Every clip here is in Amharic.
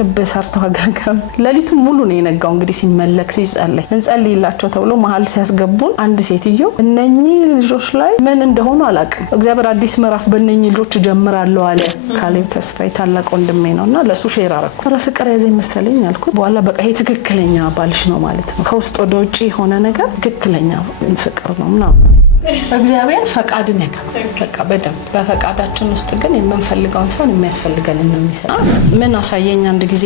ክብ ሰርተው አጋጋም ለሊቱ ሙሉ ነው የነጋው እንግዲህ ሲመለክ ሲጸልይ እንጸልይላቸው ተብሎ መሃል ሲያስገቡን አንድ ሴትዮ እነኚህ ልጆች ላይ ምን እንደሆኑ አላውቅም እግዚአብሔር አዲስ ምዕራፍ በእነኚህ ልጆች ጀምራለሁ አለ ካሌብ ተስፋዬ ታላቅ ወንድሜ ነውና ለሱ ሼር አረኩ ፍቅር ያዘኝ መሰለኝ አልኩ በኋላ በቃ ይሄ ትክክለኛ ባልሽ ነው ማለት ነው ከውስጥ ወደ ውጪ ሆነ ነገር ትክክለኛ ፍቅር ነው ምናምን እግዚአብሔር ፈቃድን ያከብራል በቃ በደንብ በፈቃዳችን ውስጥ ግን የምንፈልገውን ሰው የሚያስፈልገን ነው የሚሰራ ምን አሳየኝ አንድ ጊዜ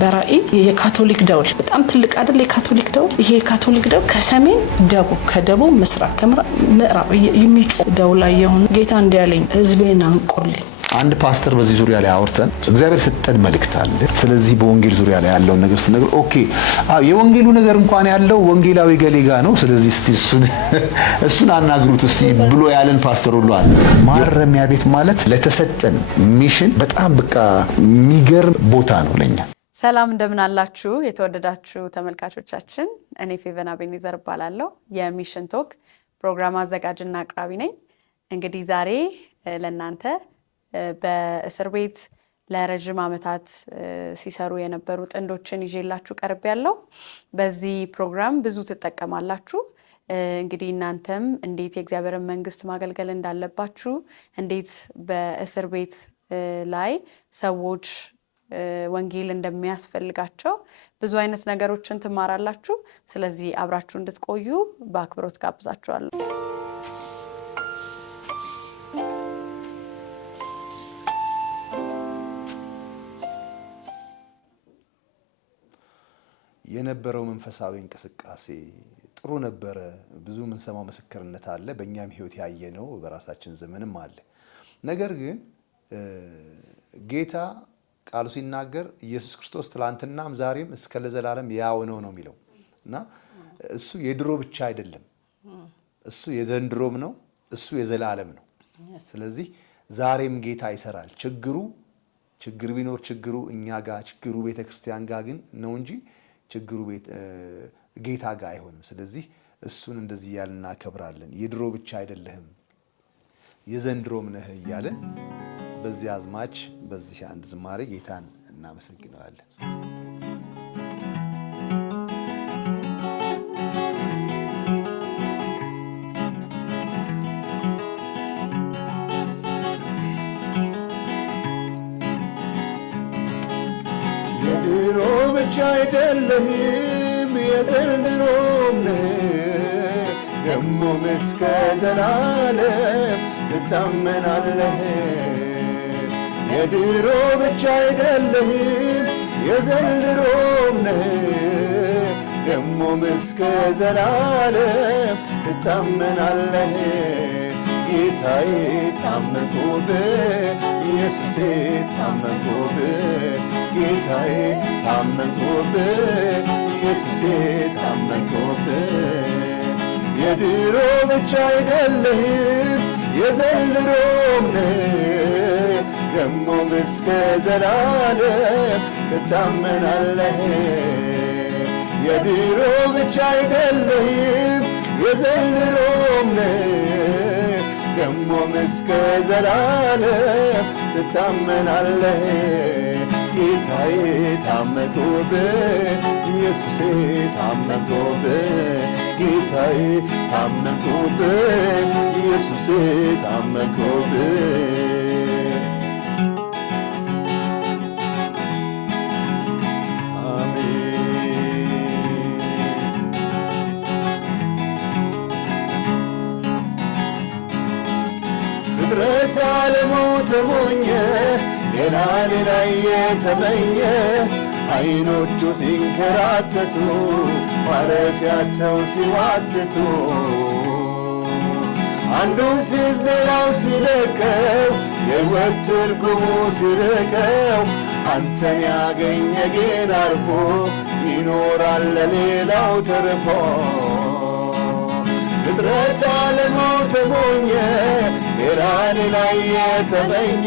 በራእይ የካቶሊክ ደውል በጣም ትልቅ አይደል የካቶሊክ ደውል ይሄ የካቶሊክ ደውል ከሰሜን ደቡብ ከደቡብ ምስራቅ ከምዕራብ የሚጮህ ደውል ላይ የሆነ ጌታ እንዲያለኝ ህዝቤን አንቆልኝ አንድ ፓስተር በዚህ ዙሪያ ላይ አውርተን እግዚአብሔር ሰጠን መልእክት አለ ስለዚህ በወንጌል ዙሪያ ላይ ያለው ነገር ስነግር ኦኬ የወንጌሉ ነገር እንኳን ያለው ወንጌላዊ ገሌጋ ነው ስለዚህ እሱን አናግሩት እስቲ ብሎ ያለን ፓስተር ሁሉ አለ ማረሚያ ቤት ማለት ለተሰጠን ሚሽን በጣም በቃ የሚገርም ቦታ ነው ለኛ ሰላም እንደምን አላችሁ የተወደዳችሁ ተመልካቾቻችን እኔ ፌቨና ቤኒዘር ባላለው የሚሽን ቶክ ፕሮግራም አዘጋጅና አቅራቢ ነኝ እንግዲህ ዛሬ ለእናንተ በእስር ቤት ለረጅም ዓመታት ሲሰሩ የነበሩ ጥንዶችን ይዤላችሁ ቀርብ ያለው በዚህ ፕሮግራም ብዙ ትጠቀማላችሁ እንግዲህ እናንተም እንዴት የእግዚአብሔርን መንግስት ማገልገል እንዳለባችሁ እንዴት በእስር ቤት ላይ ሰዎች ወንጌል እንደሚያስፈልጋቸው ብዙ አይነት ነገሮችን ትማራላችሁ ስለዚህ አብራችሁ እንድትቆዩ በአክብሮት ጋብዛችኋለሁ የነበረው መንፈሳዊ እንቅስቃሴ ጥሩ ነበር ብዙ ምን ሰማው መስከረነት አለ በእኛም ህይወት ያየነው በራሳችን ዘመንም አለ ነገር ግን ጌታ ቃሉ ሲናገር ኢየሱስ ክርስቶስ ትላንትናም ዛሬም እስከ ለዘላለም ያው ነው የሚለው እና እሱ የድሮ ብቻ አይደለም እሱ የዘንድሮም ነው እሱ የዘላለም ነው ስለዚህ ዛሬም ጌታ ይሰራል ችግር ቢኖር ችግሩ እኛ ጋር ችግሩ ቤተክርስቲያን ጋር ግን ነው እንጂ ችግሩ ጌታ ጋር አይሆንም ስለዚህ እሱን እንደዚህ ያልና ከብራለን የድሮ ብቻ አይደለም የዘንድሮም ነህ ይያለን በዚህ አዝማች በዚህ አንድ ዝማሬ ጌታን እናመሰግናለን የድሮ ብቻ አይደለም የዘንድሮም ነህ ደሞ እስከ ዘላለም ትታመናለህ የድሮ ብቻ አይደለም የዘንድሮም ነህ ደሞ እስከ ዘላለም ትታመናለህ ጌታዬ ታመንኩብህ ኢየሱሴ ታመንኩብህ ጌታዬ ታመንኩብህ ኢየሱሴ ታመንኩብህ የድሮ ብቻ አይደለም የዘንድሮም ነህ ደሞ እስከ ዘላለም ትታመናለህ የድሮ ብቻ አይደለም የዘንድሮም ነህ ደሞ እስከ ዘላለም ትታመናለህ ጌታዬ ታመንኩብህ ኢየሱሴ ታመንኩብህ ጌታዬ ታመንኩብህ ኢየሱሴ ታመንኩብህ ፍጥረት ዓለሙ ተሞኘ ሌላ የተመኘ አይኖቹ ሲንከራተቱ ማረፊያቸው ሲዋትቱ አንዱ ሲይዝ ሌላው ሲለቀው የሕይወት ትርጉሙ ሲርቀው አንተን ያገኘ ግን አርፎ ይኖራል ለሌላው ተርፎ ፍጥረት ዓለሙ ተሞኘ ሌላ የተመኘ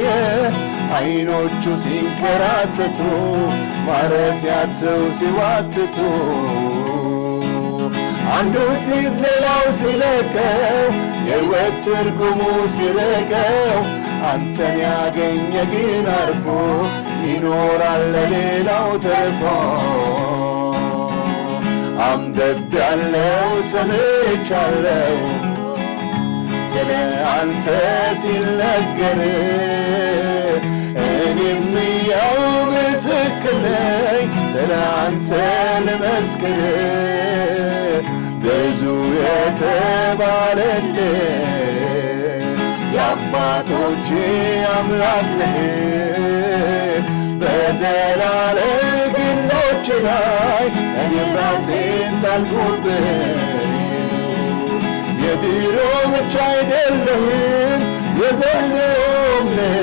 አይኖቹ ሲንከራተቱ ማረፊያቸው ሲዋትቱ አንዱ ሲይዝ ሌላው ሲለቀው የሕይወት ትርጉሙ ሲርቀው አንተን ያገኘ ግን አርፎ ይኖራል ለሌላው ተርፎ አንብቤያለሁ ሰምቻለሁ ስለ አንተ ሲነገር እኔም ያው ምስክር ነኝ ስለ አንተ ልመስክር ብዙ የተባለልህ የአባቶቼ አምላክ ነህ በዘላለም ግንዶች ላይ እኔም ራሴን ጣልኩብህ የድሮ ብቻ አይደለህም የዘንድሮም ነህ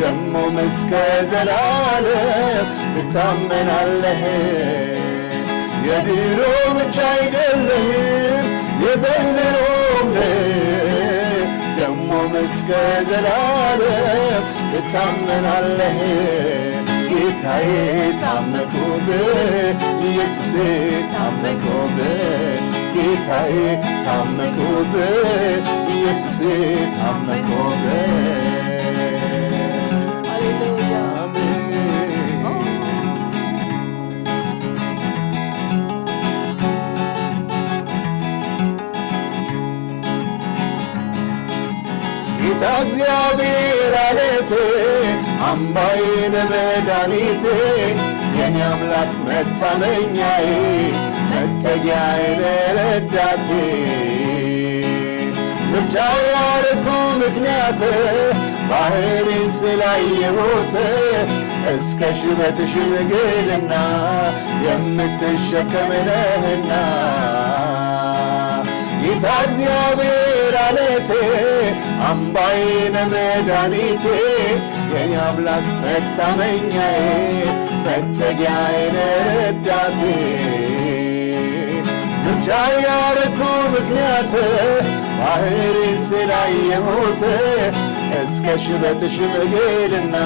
ደሞም እስከ ዘላለም ትታመናለህ የድሮ ብቻ አይደለህም የዘንድሮም ነህ ደሞም እስከ ዘላለም ትታመናለህ ጌታዬ ታመንኩብህ ኢየሱሴ ታመንኩብህ ጌታዬ ታመንኩብህ ኢየሱሴ ታመንኩብህ ሃሌሉያ ጌታ እግዚአብሔር አለቴ አምባዬ መድኃኒቴ የኔ አምላክ መታመኛዬ መጠጊያዬ ረዳቴ ምርጫ ያረኩ ምክንያት ባህሬን ስላየሁት እስከ ሽበት ሽምግልና የምትሸከም ነህና ጌታ እግዚአብሔር አለቴ አምባዬ መድኃኒቴ የኔ አምላክ መታመኛዬ መጠጊያዬ ረዳቴ ምርጫ ያረኩ ምክንያት ባህሬን ስላየሁት እስከ ሽበት ሽምግልና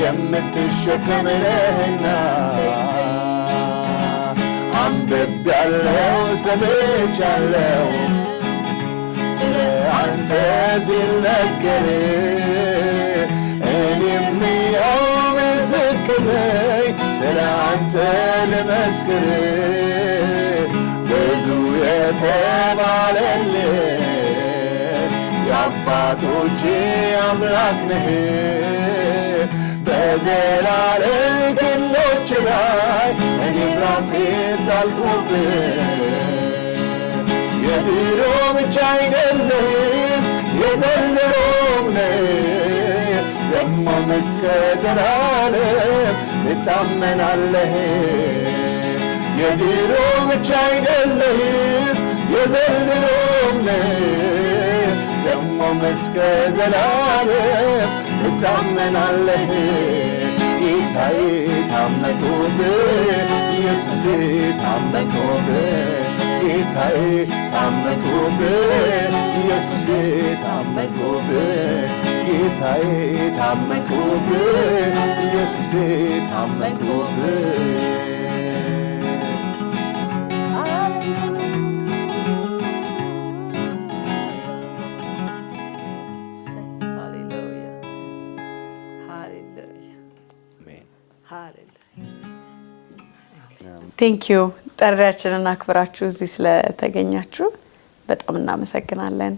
የምትሸከም ነህና አንብቤያለሁ ሰምቻለሁ ስለ አንተ ሲነገር እኔም ያው ምስክር ነኝ ስለ አንተ ልመስክር ብዙ የተባለልህ የአባቶቼ አምላክ ነህ በዘላለም ክንዶች ላይ እኔም ራሴን ጣልኩብህ የድሮ ብቻ አይደለህም የዘንድሮም ነህ ደሞም እስከ ዘላለም ትታመናለህ የድሮ ብቻ አይደለህም የዘንድሮም ነህ ደሞም እስከ ዘላለም ትታመናለህ ጌታዬ ታመንኩብህ ኢየሱሴ ታመንኩብህ ጌታዬ ታመንኩብህ ኢየሱሴ ታመንኩብህ ጌታዬ ታመንኩብህ ኢየሱሴ ታመንኩብህ ቴንኪዩ ጥሪያችንን አክብራችሁ እዚህ ስለተገኛችሁ በጣም እናመሰግናለን።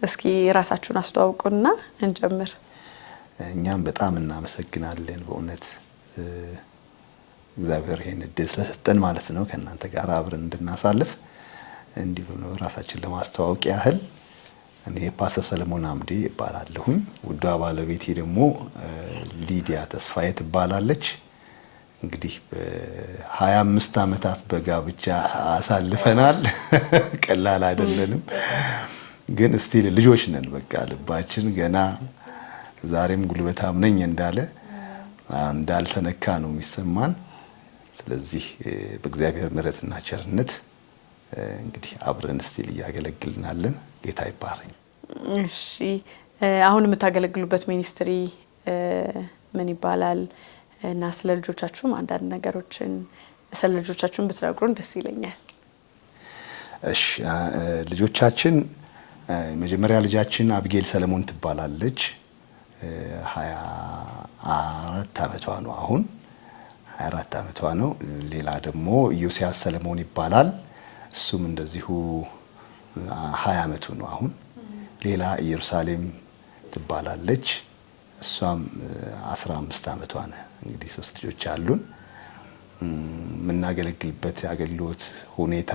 እስኪ ራሳችሁን አስተዋውቁና እንጀምር። እኛም በጣም እናመሰግናለን በእውነት እግዚአብሔር ይሄን እድል ስለሰጠን ማለት ነው ከእናንተ ጋር አብረን እንድናሳልፍ። እንዲሁ ነው ራሳችን ለማስተዋወቅ ያህል እኔ ፓስተር ሰለሞን አምዴ እባላለሁኝ። ውዷ ባለቤቴ ደግሞ ሊዲያ ተስፋዬ ትባላለች። እንግዲህ በ25 ዓመታት በጋብቻ አሳልፈናል። ቀላል አይደለንም፣ ግን ስቲል ልጆች ነን። በቃ ልባችን ገና ዛሬም ጉልበታም ነኝ እንዳልተነካ ነው የሚሰማን። ስለዚህ በእግዚአብሔር ምሕረትና ቸርነት እንግዲህ አብረን ስቲል እያገለግልናለን። ጌታ ይባረክ። እሺ፣ አሁን የምታገለግሉበት ሚኒስትሪ ምን ይባላል? እና ስለ ልጆቻችሁም አንዳንድ ነገሮችን ስለ ልጆቻችሁን ብትነግሩን ደስ ይለኛል። እሺ፣ ልጆቻችን መጀመሪያ ልጃችን አብጌል ሰለሞን ትባላለች። 24 ዓመቷ ነው አሁን 24 ዓመቷ ነው። ሌላ ደግሞ ዮሲያስ ሰለሞን ይባላል እሱም እንደዚሁ 20 ዓመቱ ነው አሁን። ሌላ ኢየሩሳሌም ትባላለች እሷም 15 ዓመቷ ነው። እንግዲህ 3 ልጆች አሉን። የምናገለግልበት የአገልግሎት ሁኔታ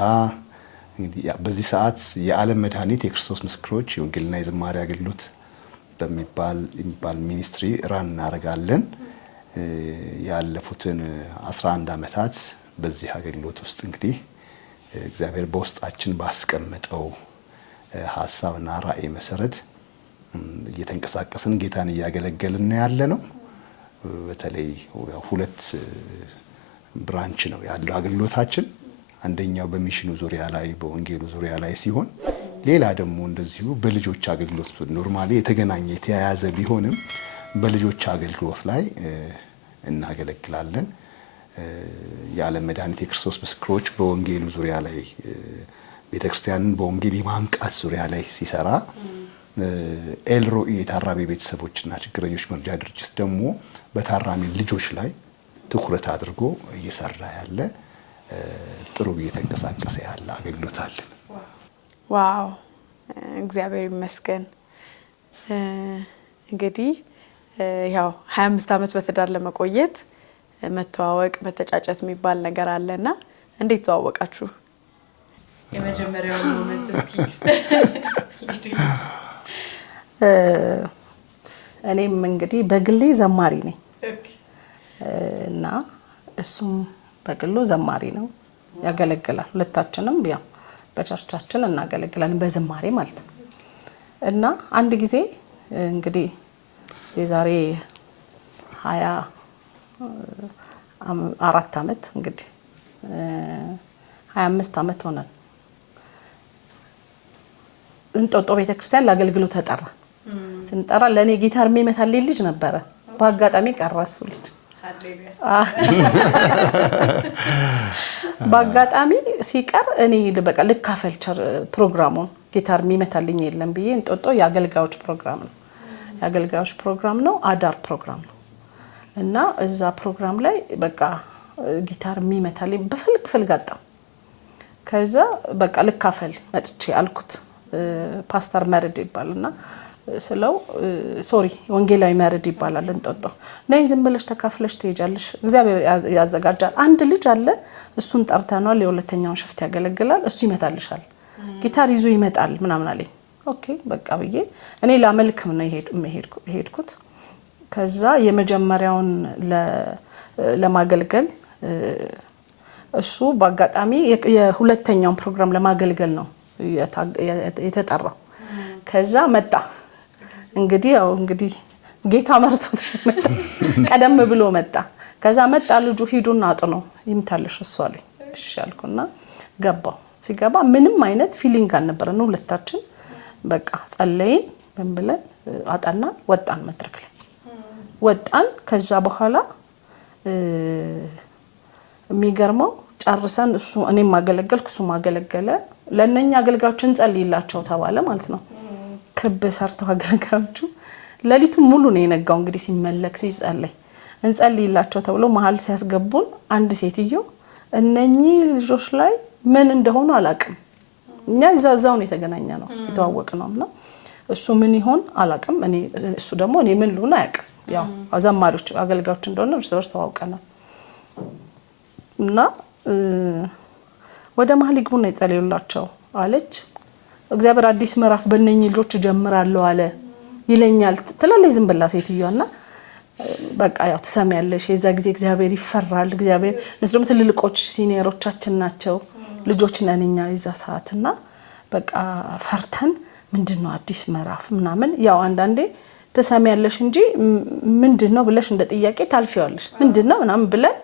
እንግዲህ በዚህ ሰዓት የዓለም መድኃኒት የክርስቶስ ምስክሮች የወንጌልና የዝማሬ አገልግሎት በሚባል ሚኒስትሪ ራን እናደርጋለን። ያለፉትን 11 ዓመታት በዚህ አገልግሎት ውስጥ እንግዲህ እግዚአብሔር በውስጣችን ባስቀመጠው ሐሳብና ራዕይ መሰረት እየተንቀሳቀስን ጌታን እያገለገልን ያለ ነው። በተለይ ሁለት ብራንች ነው ያለው አገልግሎታችን። አንደኛው በሚሽኑ ዙሪያ ላይ በወንጌሉ ዙሪያ ላይ ሲሆን ሌላ ደግሞ እንደዚሁ በልጆች አገልግሎት ኖርማሊ የተገናኘ የተያያዘ ቢሆንም በልጆች አገልግሎት ላይ እናገለግላለን። የዓለም መድኃኒት የክርስቶስ ምስክሮች በወንጌሉ ዙሪያ ላይ ቤተክርስቲያንን በወንጌል የማንቃት ዙሪያ ላይ ሲሰራ ኤልሮኢ የታራሚ ቤተሰቦችና ችግረኞች መርጃ ድርጅት ደግሞ በታራሚ ልጆች ላይ ትኩረት አድርጎ እየሰራ ያለ ጥሩ እየተንቀሳቀሰ ያለ አገልግሎት አለን። ዋው እግዚአብሔር ይመስገን። እንግዲህ ያው 25 ዓመት በትዳር ለመቆየት መተዋወቅ መተጫጨት የሚባል ነገር አለና እንዴት ተዋወቃችሁ? የመጀመሪያው ሞመንት እስኪ እኔም እንግዲህ በግሌ ዘማሪ ነኝ እና እሱም በግሉ ዘማሪ ነው ያገለግላል። ሁለታችንም ያው በቸርቻችን እናገለግላለን በዝማሬ ማለት ነው። እና አንድ ጊዜ እንግዲህ የዛሬ 24 ዓመት እንግዲህ 25 ዓመት ሆነን እንጦጦ ቤተክርስቲያን ለአገልግሎት ተጠራ። ስንጠራ ለኔ ጊታር የሚመታልኝ ልጅ ነበረ። በአጋጣሚ ቀረ እሱ ልጅ። በአጋጣሚ ሲቀር እኔ በቃ ልካፈል ፕሮግራሙን ጊታር የሚመታልኝ የለም ብዬ እንጦጦ የአገልጋዮች ፕሮግራም ነው አዳር ፕሮግራም ነው እና እዛ ፕሮግራም ላይ በቃ ጊታር የሚመታልኝ በፈልግ አጣው። ከዛ በቃ ልካፈል መጥቼ አልኩት። ፓስተር መርድ ይባልና ስለው ሶሪ ወንጌላዊ መርድ ይባላል እንጦጦ ነይ ዝም ብለሽ ተካፍለሽ ትሄጃለሽ እግዚአብሔር ያዘጋጃል። አንድ ልጅ አለ እሱን ጠርተናል የሁለተኛውን ሽፍት ያገለግላል እሱ ይመታልሻል ጊታር ይዞ ይመጣል ምናምን አለኝ። ኦኬ በቃ ብዬ እኔ ላመልክም ነው ሄድኩት። ከዛ የመጀመሪያውን ለማገልገል እሱ በአጋጣሚ የሁለተኛውን ፕሮግራም ለማገልገል ነው የተጠራው። ከዛ መጣ እንግዲህ ጌታ መርቶት መጣ። ቀደም ብሎ መጣ። ከዛ መጣ ልጁ ሂዱና አጥኖ ይምታልሽ እሱ አለኝ። እሺ አልኩና ገባው። ሲገባ ምንም አይነት ፊሊንግ አልነበረን ሁለታችን። በቃ ጸለይን ምን ብለን አጣና ወጣን መድረክ ላይ ወጣን። ከዛ በኋላ የሚገርመው ጨርሰን እሱ እኔም ማገለገልኩ እሱ ማገለገለ። ለነኛ አገልጋዮችን ጸልይላቸው ተባለ ማለት ነው። ክብ ሰርተው አገልጋዮቹ ሌሊቱን ሙሉ ነው የነጋው እንግዲህ ሲመለክ ሲጸልይ እንጸልይላቸው ተብሎ መሀል ሲያስገቡን አንድ ሴትዮ እነኚህ ልጆች ላይ ምን እንደሆኑ አላቅም። እኛ እዛው ነው የተገናኘ ነው የተዋወቅ ነውና እሱ ምን ይሆን አላቅም። እሱ ደግሞ እኔ ምን ልሆን አያቅም። ያው አዘማሪዎች አገልጋዮች እንደሆነ እርስ በርስ ተዋውቀናል። እና ወደ መሀል ይግቡና ይጸልዩላቸው አለች። እግዚአብሔር አዲስ ምዕራፍ በእነኚህ ልጆች ጀምራለሁ አለ ይለኛል ትላለች ዝም ብላ ሴትዮዋና በቃ ያው ትሰሚያለሽ የዛ ጊዜ እግዚአብሔር ይፈራል። እግዚአብሔር እነሱ ደግሞ ትልልቆች ሲኒየሮቻችን ናቸው ልጆች ነን እኛ የዛ ሰዓትና በቃ ፈርተን ምንድነው አዲስ ምዕራፍ ምናምን ያው አንዳንዴ ትሰሚያለሽ እንጂ ምንድነው ብለሽ እንደ ጥያቄ ታልፊዋለሽ ምንድነው ምናምን ብለን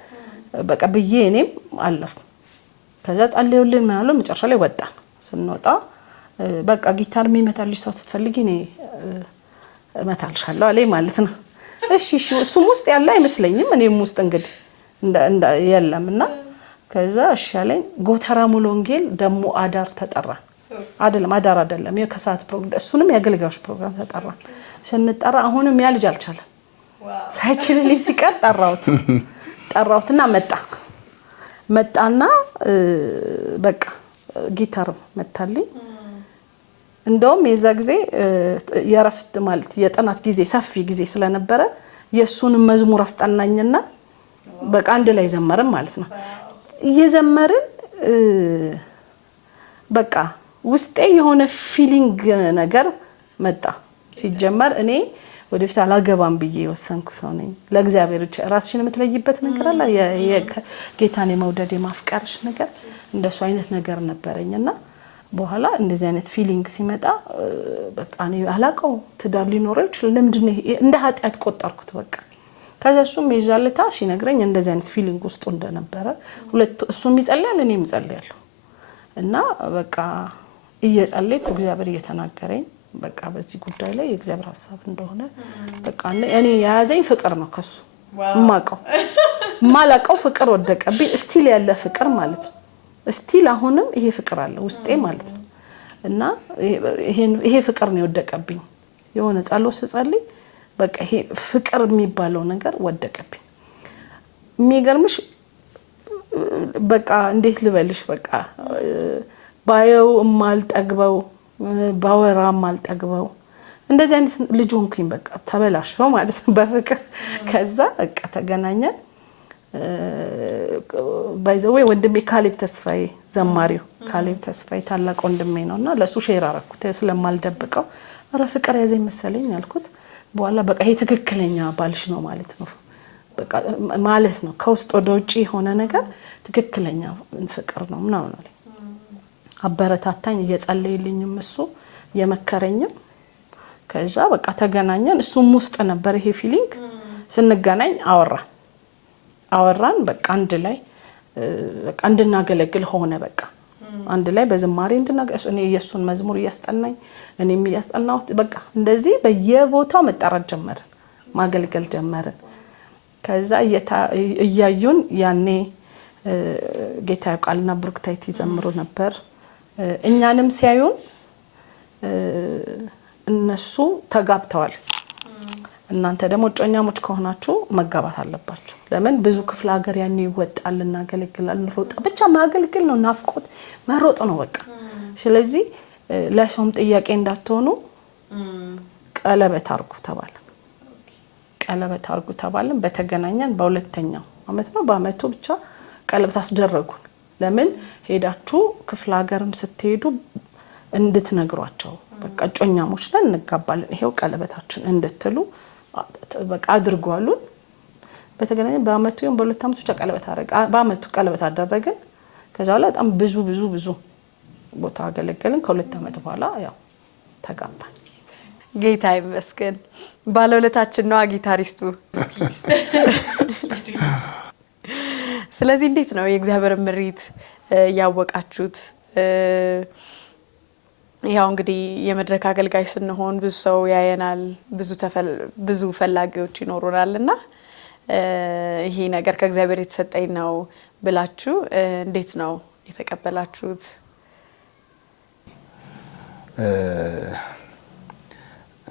በቃ ብዬ እኔም አለፍኩ። ከዛ ጸልዩልን ምናምን መጨረሻ ላይ ወጣን። ስንወጣ በቃ ጊታር የሚመታልሽ ሰው ስትፈልጊ እኔ እመታልሻለሁ አለኝ ማለት ነው። እሺ እሱም ውስጥ ያለ አይመስለኝም እኔም ውስጥ እንግዲህ የለምና ከዛ እሺ አለኝ። ጎተራ ሙሉ ወንጌል ደሞ አዳር ተጠራ። አይደለም አዳር አይደለም የከሳት ፕሮግራም እሱንም ያገልጋዮች ፕሮግራም ተጠራ ስንጠራ አሁንም ያ ልጅ አልቻለም ሳይችልልኝ ሲቀር ጠራውትና መጣና በቃ ጊታር መታልኝ እንደውም የዛ ጊዜ የረፍት ማለት የጥናት ጊዜ ሰፊ ጊዜ ስለነበረ የሱን መዝሙር አስጠናኝና በቃ አንድ ላይ ዘመርን ማለት ነው እየዘመርን በቃ ውስጤ የሆነ ፊሊንግ ነገር መጣ ሲጀመር እኔ ወደፊት አላገባም ብዬ ወሰንኩ ሰው ነኝ ለእግዚአብሔር ራስሽን የምትለይበት ነገር አለ የጌታን የመውደድ የማፍቀርሽ ነገር እንደሱ አይነት ነገር ነበርኝና በኋላ እንደዚህ አይነት ፊሊንግ ሲመጣ በቃ እኔ አላቀው ትዳር ሊኖረው ይችላል ለምንድነው እንደ ኃጢያት ቆጠርኩት በቃ ከዛሱም ይዛለታ ሲነግረኝ እንደዚህ አይነት ፊሊንግ ውስጥ እንደነበረ ሁለት እሱም ይጸልያል እኔም ጸልያለሁ እና በቃ እየጸለይኩ እግዚአብሔር እየተናገረኝ በቃ በዚህ ጉዳይ ላይ የእግዚአብሔር ሐሳብ እንደሆነ በቃ እኔ ያዘኝ ፍቅር ነው ከሱ ማላቀው ፍቅር ወደቀብኝ ስቲል ያለ ፍቅር ማለት ነው ስቲል አሁንም ይሄ ፍቅር አለ ውስጤ ማለት ነው እና ይሄ ፍቅር ነው ወደቀብኝ የሆነ ጸሎት ስጸልይ በቃ ይሄ ፍቅር የሚባለው ነገር ወደቀብኝ የሚገርምሽ በቃ እንዴት ልበልሽ በቃ ባየው ማልጠግበው ባወራ ማልጠግበው እንደዚህ አይነት ልጅ ሆንኩኝ በቃ ተበላሽው ማለት ነው በፍቅር ከዛ በቃ ተገናኘን ባይዘው ወንድሜ ካሌብ ተስፋዬ ዘማሪው ካሌብ ተስፋዬ ታላቅ ወንድሜ ነውና ለሱ ሼር አረኩት ስለማልደብቀው አረ ፍቅር ያዘኝ መሰለኝ አልኩት በኋላ በቃ ይሄ ትክክለኛ ባልሽ ነው ማለት ነው በቃ ማለት ነው ከውስጥ ወደ ውጪ ሆነ ነገር ትክክለኛ ፍቅር ነው ምናምን አለ አበረታታኝ እየጸለየልኝም እሱ የመከረኝም ከዛ በቃ ተገናኘን እሱም ውስጥ ነበር ይሄ ፊሊንግ ስንገናኝ አወራን በቃ አንድ ላይ በቃ እንድናገለግል ሆነ በቃ አንድ ላይ በዝማሬ እንድናገለግል እኔ ኢየሱስን መዝሙር እያስጠናኝ እኔም እያስጠናሁት በቃ እንደዚህ በየቦታው መጣራት ጀመርን ማገልገል ጀመርን ከዛ እያዩን ያኔ ጌታ ያውቃልና ብሩክታይት ይዘምሩ ነበር እኛንም ሲያዩን እነሱ ተጋብተዋል እናንተ ደግሞ ጮኛሞች ከሆናችሁ መጋባት አለባችሁ ለምን ብዙ ክፍለ ሀገር ያኔ ይወጣል እናገለግላል እንሮጣ ብቻ ማገልገል ነው ናፍቆት መሮጥ ነው በቃ ስለዚህ ለሰውም ጥያቄ እንዳትሆኑ ቀለበት አርጉ ተባለ በተገናኘን በሁለተኛው አመት ነው በአመቱ ብቻ ቀለበት አስደረጉን ለምን ሄዳችሁ ክፍለ ሀገርም ስትሄዱ እንድትነግሯቸው በቃ ጮኛሞች ነን እንጋባለን ይሄው ቀለበታችን እንድትሉ በቃ አድርጓሉን በተገናኘን በአመቱ ይሁን በሁለት አመቱ ብቻ ቀለበት አረጋ በአመቱ ቀለበት አደረግን ከዛ በኋላ በጣም ብዙ ቦታ አገለገልን ከሁለት አመት በኋላ ያው ተጋባን ጌታ ይመስገን ባለውለታችን ነው ጊታሪስቱ ስለዚህ እንዴት ነው የእግዚአብሔር ምሪት ያወቃችሁት ያው እንግዲህ የመድረክ አገልጋይ ስንሆን ብዙ ሰው ያየናል ብዙ ፈላጊዎች ይኖሩናልና ይሄ ነገር ከእግዚአብሔር የተሰጠኝ ነው ብላችሁ እንዴት ነው የተቀበላችሁት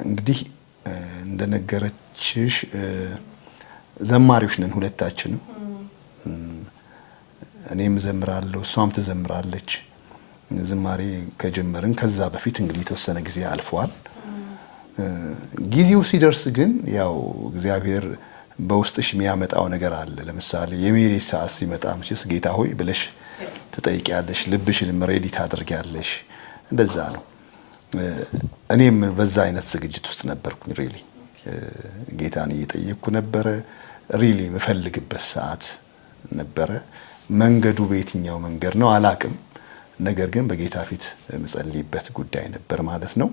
እንግዲህ እንደነገረችሽ ዘማሪዎች ነን ሁለታችንም እኔም ዘምራለሁ እሷም ትዘምራለች ዝማሬ ከጀመርን ከዛ በፊት እንግዲህ የተወሰነ ጊዜ አልፏል ጊዜው ሲደርስ ግን ያው እግዚአብሔር በውስጥሽ የሚያመጣው ነገር አለ ለምሳሌ የሜሬት ሰዓት ሲመጣ ምንስ ጌታ ሆይ ብለሽ ትጠይቂያለሽ ልብሽንም ሬዲ ታደርጊያለሽ እንደዛ ነው እኔም በዛ አይነት ዝግጅት ውስጥ ነበርኩኝ ሪሊ ጌታን እየጠየቅኩ ነበር ሪሊ መፈልግበት ሰዓት ነበር መንገዱ በየትኛው መንገድ ነው አላቅም ነገር ግን በጌታ ፊት መጸልይበት ጉዳይ ነበር ማለት ነው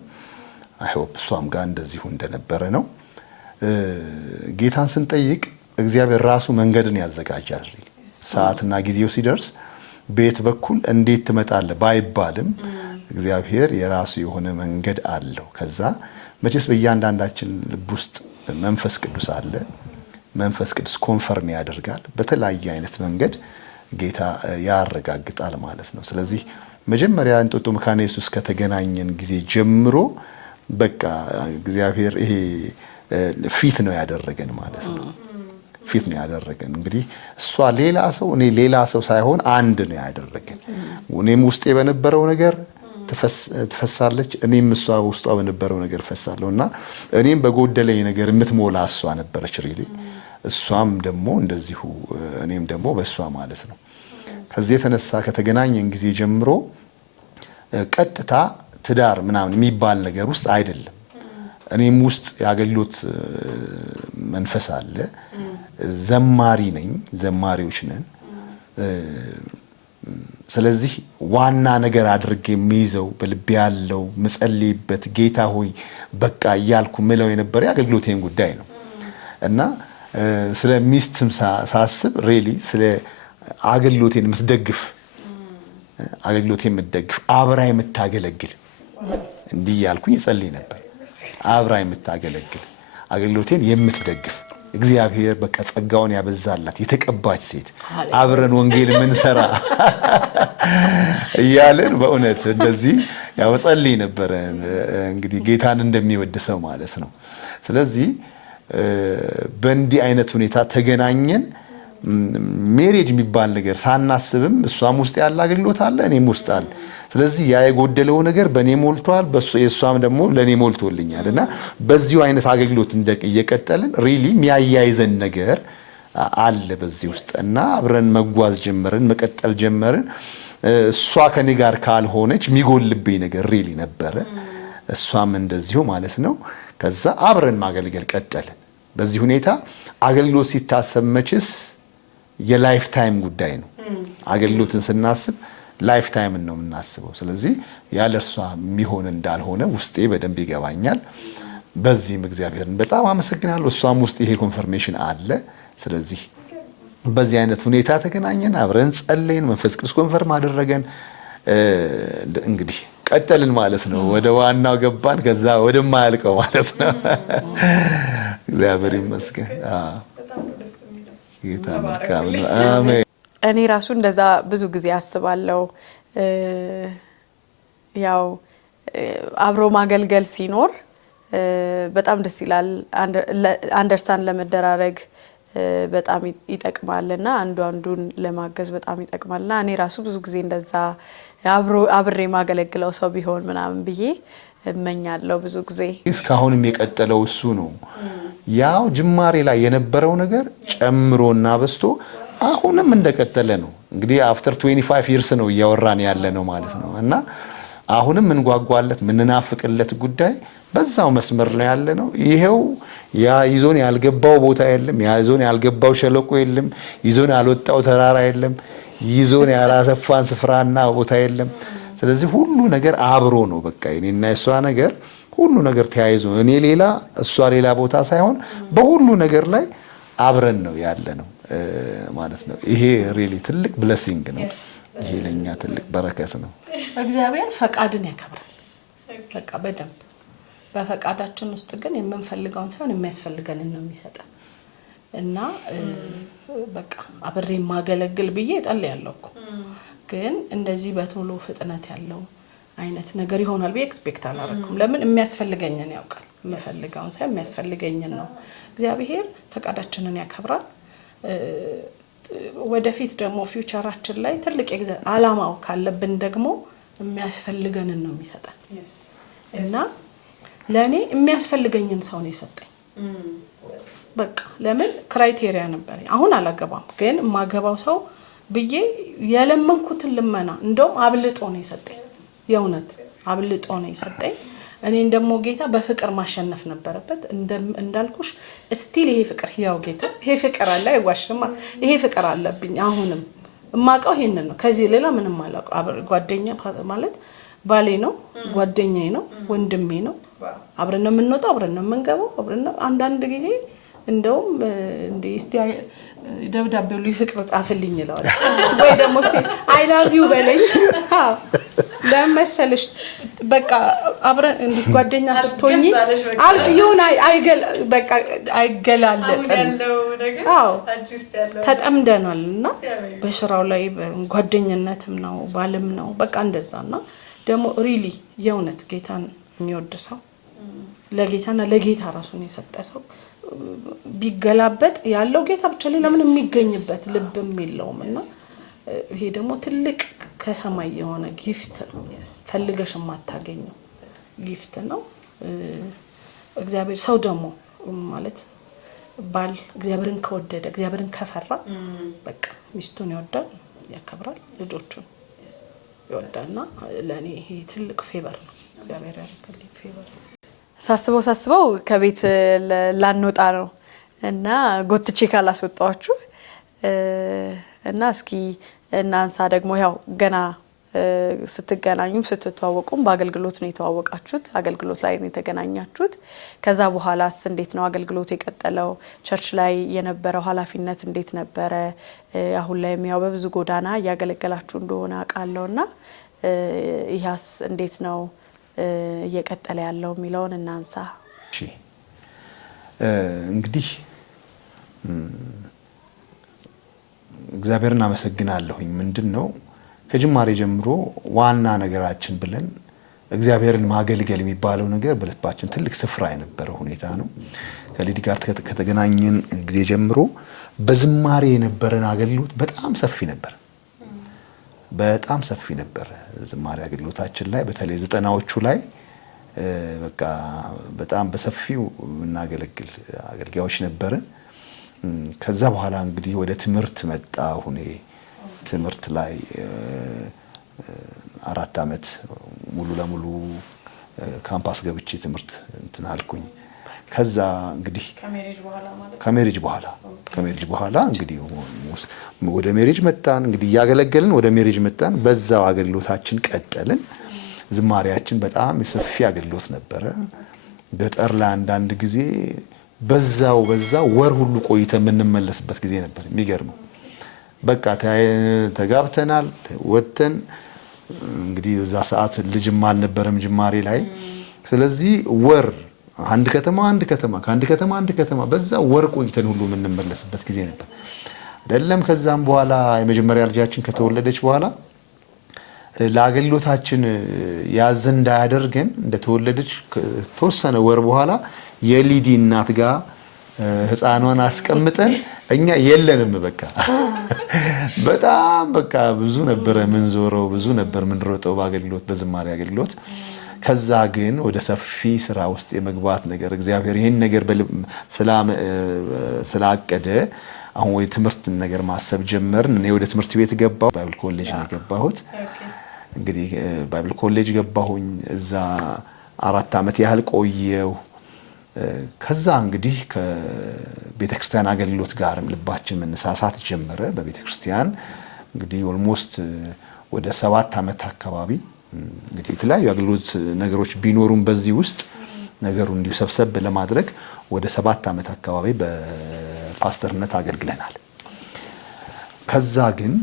አይ ሆፕ እሷም ጋር እንደዚሁ እንደነበረ ነው ጌታን ስንጠይቅ እግዚአብሔር ራሱ መንገድን ያዘጋጃል ሰዓትና ጊዜው ሲደርስ ቤት በኩል እንዴት ትመጣለህ ባይባልም እግዚአብሔር የራሱ የሆነ መንገድ አለው ከዛ መቼስ በእያንዳንዳችን ልብ ውስጥ መንፈስ ቅዱስ አለ መንፈስ ቅዱስ ኮንፈርም ያደርጋል በተለያየ አይነት መንገድ ጌታ ያረጋግጣል ማለት ነው ስለዚህ መጀመሪያ እንጦጦ መካነ ኢየሱስ ከተገናኘን ጊዜ ጀምሮ በቃ እግዚአብሔር ይሄ ፊት ነው ያደረገን ማለት ነው። ፊት ነው ያደረገን። እንግዲህ እሷ ሌላ ሰው እኔ ሌላ ሰው ሳይሆን አንድ ነው ያደረገን። እኔም ውስጤ በነበረው ነገር ትፈሳለች፣ እኔም እሷ ውስጧ በነበረው ነገር ፈሳለሁና እኔም በጎደለኝ ነገር የምትሞላ እሷ ነበረች ሪሊ። እሷም ደግሞ እንደዚሁ እኔም ደግሞ በእሷ ማለት ነው። ከዚህ የተነሳ ከተገናኘን ጊዜ ጀምሮ ቀጥታ ትዳር ምናምን የሚባል ነገር ውስጥ አይደለም። እኔም ውስጥ ያገሉት መንፈስ አለ። ዘማሪ ነኝ፣ ዘማሪዎች ነን። ስለዚህ ዋና ነገር አድርጌ የሚይዘው በልቤ ያለው መጸልይበት ጌታ ሆይ በቃ እያልኩ ምለው የነበረ ያገልግሎቴን ጉዳይ ነው እና ስለ ሚስትም ሳስብ ሪሊ ስለ አገልግሎቴን የምትደግፍ አገልግሎቴን የምትደግፍ አብራ የምታገለግል እንዲህ ያልኩኝ ጸልይ ነበር። አብራ የምታገለግል አገልግሎቴን የምትደግፍ እግዚአብሔር በቃ ጸጋውን ያበዛላት የተቀባች ሴት አብረን ወንጌል ምንሰራ እያለን በእውነት እንደዚህ ያው ጸልይ ነበር። እንግዲህ ጌታን እንደሚወድሰው ማለት ነው። ስለዚህ በእንዲህ አይነት ሁኔታ ተገናኘን። ሜሬጅ የሚባል ነገር ሳናስብም እሷም ውስጥ ያለ አገልግሎት አለ፣ እኔም ውስጥ አለ። ስለዚህ ያ የጎደለው ነገር በእኔ ሞልቷል፣ የእሷም ደግሞ ለእኔ ሞልቶልኛል እና በዚሁ አይነት አገልግሎት እየቀጠልን ሪሊ የሚያያይዘን ነገር አለ በዚህ ውስጥ እና አብረን መጓዝ ጀመርን፣ መቀጠል ጀመርን። እሷ ከኔ ጋር ካልሆነች የሚጎልብኝ ነገር ሪሊ ነበረ፣ እሷም እንደዚሁ ማለት ነው። ከዛ አብረን ማገልገል ቀጠልን። በዚህ ሁኔታ አገልግሎት ሲታሰብ መችስ የላይፍ ታይም ጉዳይ ነው። አገልግሎትን ስናስብ ላይፍ ታይም ነው የምናስበው። ስለዚህ ያለ እርሷ የሚሆን እንዳልሆነ ውስጤ በደንብ ይገባኛል። በዚህም እግዚአብሔርን በጣም አመሰግናለሁ። እሷም ውስጥ ይሄ ኮንፈርሜሽን አለ። ስለዚህ በዚህ አይነት ሁኔታ ተገናኘን፣ አብረን ጸለይን፣ መንፈስ ቅዱስ ኮንፈርም አደረገን። እንግዲህ ቀጠልን ማለት ነው። ወደ ዋናው ገባን፣ ከዛ ወደማያልቀው ማለት ነው። እግዚአብሔር ይመስገን። ጌታ መልካም ነው። አሜን። እኔ ራሱ እንደዛ ብዙ ጊዜ አስባለሁ። ያው አብሮ ማገልገል ሲኖር በጣም ደስ ይላል። አንደርስታንድ ለመደራረግ በጣም ይጠቅማልና አንዱ አንዱን ለማገዝ በጣም ይጠቅማልና እኔ ራሱ ብዙ ጊዜ እንደዛ አብሬ ማገለግለው ሰው ቢሆን ምናምን ብዬ እመኛለሁ ብዙ ጊዜ። እስካሁንም የቀጠለው እሱ ነው። ያው ጅማሬ ላይ የነበረው ነገር ጨምሮና በስቶ አሁንም እንደቀጠለ ነው። እንግዲህ አፍተር 25 years ነው እያወራን ያለ ነው ማለት ነው እና አሁንም እንጓጓለት ምንናፍቅለት ጉዳይ በዛው መስመር ላይ ያለ ነው። ይሄው ያ ይዞን ያልገባው ቦታ የለም፣ ያ ይዞን ያልገባው ሸለቆ የለም፣ ይዞን ያልወጣው ተራራ የለም፣ ይዞን ያላሰፋን ስፍራና ቦታ የለም። ስለዚህ ሁሉ ነገር አብሮ ነው። በቃ እኔና እሷ ነገር ሁሉ ነገር ተያይዞ እኔ ሌላ እሷ ሌላ ቦታ ሳይሆን በሁሉ ነገር ላይ አብረን ነው ያለ ነው ማለት ነው። ይሄ ሪሊ ትልቅ ብሌሲንግ ነው። ይሄ ለኛ ትልቅ በረከት ነው። እግዚአብሔር ፈቃድን ያከብራል። በቃ በደንብ በፈቃዳችን ውስጥ ግን የምንፈልገውን ሳይሆን የሚያስፈልገንን ነው የሚሰጠን እና በቃ አብሬ ማገለግል ብዬ ጸልያለሁ እኮ ግን እንደዚህ በቶሎ ፍጥነት ያለው አይነት ነገር ይሆናል ብዬ ኤክስፔክት አላደረኩም። ለምን የሚያስፈልገኝን ያውቃል። የምፈልገውን ሳይሆን የሚያስፈልገኝን ነው። እግዚአብሔር ፈቃዳችንን ያከብራል። ወደፊት ደግሞ ፊውቸራችን ላይ ትልቅ አላማው ካለብን ደግሞ የሚያስፈልገንን ነው የሚሰጠን እና ለኔ የሚያስፈልገኝን ሰው ነው የሰጠኝ። በቃ ለምን ክራይቴሪያ ነበር። አሁን አላገባም ግን ማገባው ሰው ብዬ የለመንኩትን ልመና እንደውም አብልጦ ነው የሰጠኝ። የእውነት አብልጦ ነው የሰጠኝ። እኔን ደግሞ ጌታ በፍቅር ማሸነፍ ነበረበት። እንዳልኩሽ ስቲል ይሄ ፍቅር ያው ጌታ ይሄ ፍቅር አለ አይዋሽማ። ይሄ ፍቅር አለብኝ። አሁንም እማቀው ይሄንን ነው። ከዚህ ሌላ ምንም አላውቀው። ጓደኛ ማለት ባሌ ነው፣ ጓደኛዬ ነው፣ ወንድሜ ነው። አብረን ነው የምንወጣው፣ አብረን ነው የምንገባው፣ አብረን ነው አንዳንድ ጊዜ እንደውም እንደ እስቲ ደብዳቤው ላይ ፍቅር ጻፈልኝ ይላል ወይ ደግሞ እስቲ አይ ላቭ ዩ በለኝ። ለመሰለሽ በቃ አብረን እንዴት ጓደኛ ስትሆኚ ይሁን በቃ አይገላለጽም። አዎ ተጠምደናልና በስራው ላይ ጓደኝነትም ነው ባልም ነው በቃ እንደዛና ደግሞ ሪሊ የእውነት ጌታን የሚወድ ሰው ለጌታና ለጌታ ራሱን የሰጠ ሰው ቢገላበጥ ያለው ጌታ ብቻ ለምን የሚገኝበት ልብም የለውምና ይሄ ደግሞ ትልቅ ከሰማይ የሆነ ጊፍት ነው። ፈልገሽ የማታገኘው ጊፍት ነው። እግዚአብሔር ሰው ደግሞ ማለት ባል እግዚአብሔርን ከወደደ እግዚአብሔርን ከፈራ በቃ ሚስቱን ይወዳል፣ ያከብራል፣ ልጆቹን ይወዳልና ለኔ ይሄ ትልቅ ፌቨር ነው። እግዚአብሔር ያደርግልኝ ፌቨር። ሳስበው ከቤት ላንወጣ ነው እና ጎትቼ ካላስወጣችሁ እና እስኪ እናንሳ ደግሞ ያው ገና ስትገናኙም ስትተዋወቁም በአገልግሎት ነው የተዋወቃችሁት፣ አገልግሎት ላይ ነው የተገናኛችሁት። ከዛ በኋላስ እንዴት ነው አገልግሎት የቀጠለው? ቸርች ላይ የነበረው ኃላፊነት እንዴት ነበረ? አሁን ላይ ያው በብዙ ጎዳና ያገለገላችሁ እንደሆነ አውቃለሁና ይያስ እንዴት ነው እየቀጠለ ያለው የሚለውን እናንሳ። እሺ እንግዲህ እግዚአብሔርን አመሰግናለሁኝ። ምንድነው ከጅማሬ ጀምሮ ዋና ነገራችን ብለን እግዚአብሔርን ማገልገል የሚባለው ነገር በልባችን ትልቅ ስፍራ የነበረው ሁኔታ ነው። ከሊዲ ጋር ከተገናኘን ጊዜ ጀምሮ በዝማሬ የነበረን አገልግሎት በጣም ሰፊ ነበር። በጣም ሰፊ ነበር ዝማሬ አገልግሎታችን ላይ በተለይ 90ዎቹ ላይ በቃ በጣም በሰፊው እናገለግል አገልጋዮች ነበር። ከዛ በኋላ እንግዲህ ወደ ትምህርት መጣሁ። ትምህርት ላይ 4 አመት ሙሉ ለሙሉ ካምፓስ ገብቼ ትምህርት እንትን አልኩኝ። ከዛ እንግዲህ ከሜሪጅ በኋላ እንግዲህ ወደ ሜሪጅ መጣን። እንግዲህ ያገለገልን ወደ ሜሪጅ መጣን። በዛው አገልግሎታችን ቀጠልን። ዝማሬያችን በጣም ሰፊ አገልግሎት ነበረ። ገጠር ላይ አንዳንድ ጊዜ በዛው ወር ሁሉ ቆይተ የምንመለስበት ጊዜ ነበር። የሚገርመው በቃ ተጋብተናል ወጥተን እንግዲህ እዛ ሰዓት ልጅም አልነበረም ጅማሬ ላይ። ስለዚህ ወር አንድ ከተማ ከአንድ ከተማ በዛ ወር ቆይተን ሁሉ የምንመለስበት ጊዜ ነበር አይደለም። ከዛም በኋላ የመጀመሪያ ልጃችን ከተወለደች በኋላ ለአገልግሎታችን ያዘን እንዳያደርገን እንደተወለደች ተወሰነ ወር በኋላ የሊዲ እናት ጋር ህፃኗን አስቀምጠን እኛ የለንም። በጣም ብዙ ነበር ምንዞረው፣ ብዙ ነበር ምንሮጠው በአገልግሎት በዝማሬ አገልግሎት። ከዛ ግን ወደ ሰፊ ስራ ውስጥ የመግባት ነገር እግዚአብሔር ይሄን ነገር ስላቀደ አሁን ወይ ትምህርት ነገር ማሰብ ጀመርን። እኔ ወደ ትምህርት ቤት ገባሁ። ባይብል ኮሌጅ ነው የገባሁት። እንግዲህ ባይብል ኮሌጅ ገባሁኝ። እዛ 4 አመት ያህል ቆየው። ከዛ እንግዲህ ከቤተክርስቲያን አገልግሎት ጋር ልባችን መነሳሳት ጀመረ። በቤተክርስቲያን እንግዲህ ኦልሞስት ወደ 7 አመት አካባቢ እንግዲህ የተለያዩ አገልግሎት ነገሮች ቢኖሩም በዚህ ውስጥ ነገሩን እንዲሁ ሰብሰብ ለማድረግ ወደ 7 አመት አካባቢ በፓስተርነት አገልግለናል። ከዛ ግን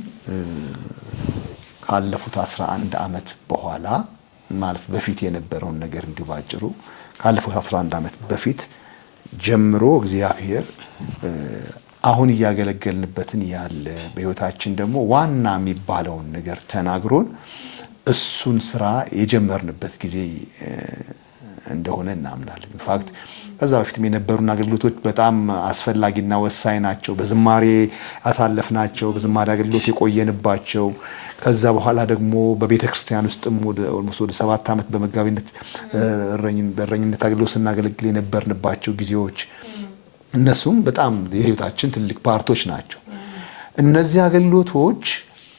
ካለፉት 11 አመት በኋላ ማለት በፊት የነበረውን ነገር እንዲሁ ባጭሩ ካለፉት 11 አመት በፊት ጀምሮ እግዚአብሔር አሁን ያገለገልንበትን ያለ በህይወታችን ደግሞ ዋና የሚባለውን ነገር ተናግሮን እሱን ስራ የጀመርንበት ጊዜ እንደሆነ እናምናለን። ኢንፋክት ከዛ በፊትም የነበሩን አገልግሎቶች በጣም አስፈላጊና ወሳኝ ናቸው። በዝማሬ ያሳለፍናቸው፣ በዝማሬ አገልግሎት የቆየንባቸው፣ ከዛ በኋላ ደግሞ በቤተክርስቲያን ውስጥም ወደ 7 አመት በመጋቢነት በእረኝነት አገልግሎት ስናገለግል የነበርንባቸው ጊዜዎች እነሱም በጣም የህይወታችን ትልቅ ፓርቶች ናቸው። እነዚህ አገልግሎቶች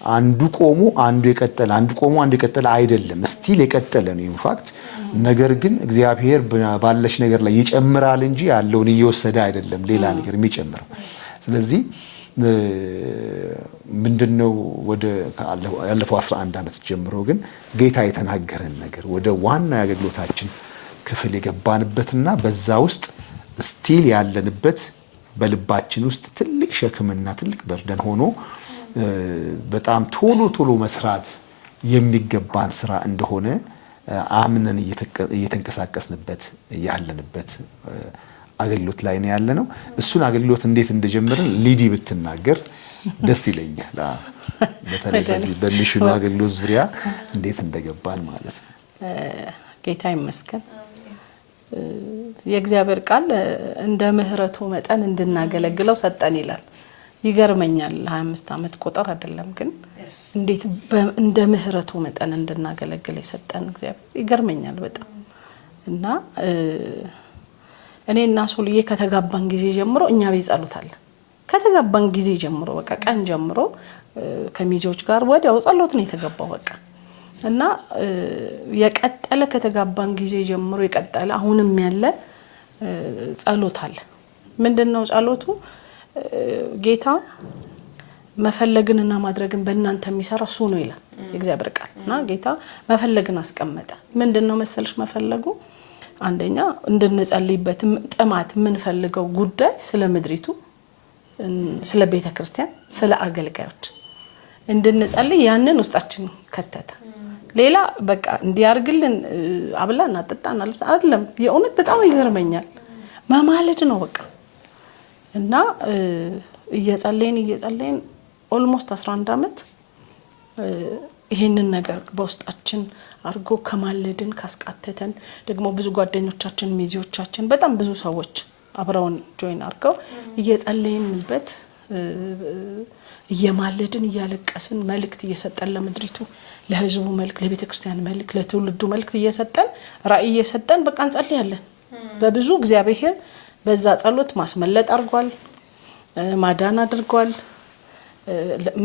አንዱ ቆሞ አንዱ የቀጠለ አይደለም፣ ስቲል የቀጠለ ነው ኢንፋክት። ነገር ግን እግዚአብሔር ባለሽ ነገር ላይ ይጨምራል እንጂ ያለውን እየወሰደ አይደለም ሌላ ነገር የሚጨምረው። ስለዚህ ምንድነው ወደ ያለፈው 11 አመት ጀምሮ ግን ጌታ የተናገረን ነገር ወደ ዋና አገልግሎታችን ክፍል የገባንበትና በዛ ውስጥ ስቲል ያለንበት በልባችን ውስጥ ትልቅ ሸክምና ትልቅ በርደን ሆኖ በጣም ቶሎ መስራት የሚገባን ስራ እንደሆነ አምነን እየተንቀሳቀስንበት ያለንበት አገልግሎት ላይ ነው ያለነው። እሱን አገልግሎት እንዴት እንደጀመርን ሊዲ ብትናገር ደስ ይለኛል። በተለይ በዚህ በሚሽኑ አገልግሎት ዙሪያ እንዴት እንደገባን ማለት ነው። ጌታ ይመስገን። የእግዚአብሔር ቃል እንደ ምህረቱ መጠን እንድናገለግለው ሰጠን ይላል። ይገርመኛል። 25 ዓመት ቁጥር አይደለም ግን እንዴት እንደ ምህረቱ መጠን እንድናገለግል የሰጠን እግዚአብሔር ይገርመኛል በጣም። እና እኔና ሶልዬ ከተጋባን ጊዜ ጀምሮ እኛ ቤት ጸሎት አለ። ከተጋባን ጊዜ ጀምሮ በቃ ቀን ጀምሮ ከሚዜዎች ጋር ወዲያው ጸሎት ነው የተገባው በቃ። እና የቀጠለ ከተጋባን ጊዜ ጀምሮ የቀጠለ አሁንም ያለ ጸሎት አለ። ምንድነው ጸሎቱ? ጌታ መፈለግንና ማድረግን በእናንተ የሚሰራ እሱ ነው ይላል የእግዚአብሔር ቃል። እና ጌታ መፈለግን አስቀመጠ። ምንድነው መሰልሽ መፈለጉ? አንደኛ እንድንጸልይበት ጥማት የምንፈልገው ጉዳይ ስለ ምድሪቱ፣ ስለ ቤተክርስቲያን፣ ስለ አገልጋዮች እንድንጸልይ ያንን ውስጣችን ከተተ። ሌላ በቃ እንዲያርግልን አብላና አጥጣና ልብስ አይደለም። የእውነት በጣም ይገርመኛል። ማማለድ ነው በቃ። እና እየጸለይን ኦልሞስት 11 አመት ይሄንን ነገር በውስጣችን አርጎ ከማለድን ካስቃተተን ደግሞ ብዙ ጓደኞቻችን ሚዜዎቻችን በጣም ብዙ ሰዎች አብረውን ጆይን አርገው እየጸለይንበት እየማለድን እያለቀስን መልእክት እየሰጠን ለምድሪቱ ለህዝቡ መልእክት ለቤተክርስቲያን መልእክት ለትውልዱ መልእክት እየሰጠን ራእይ እየሰጠን በቃ እንጸልያለን። በብዙ እግዚአብሔር በዛ ጸሎት ማስመለጥ አድርጓል፣ ማዳን አድርጓል፣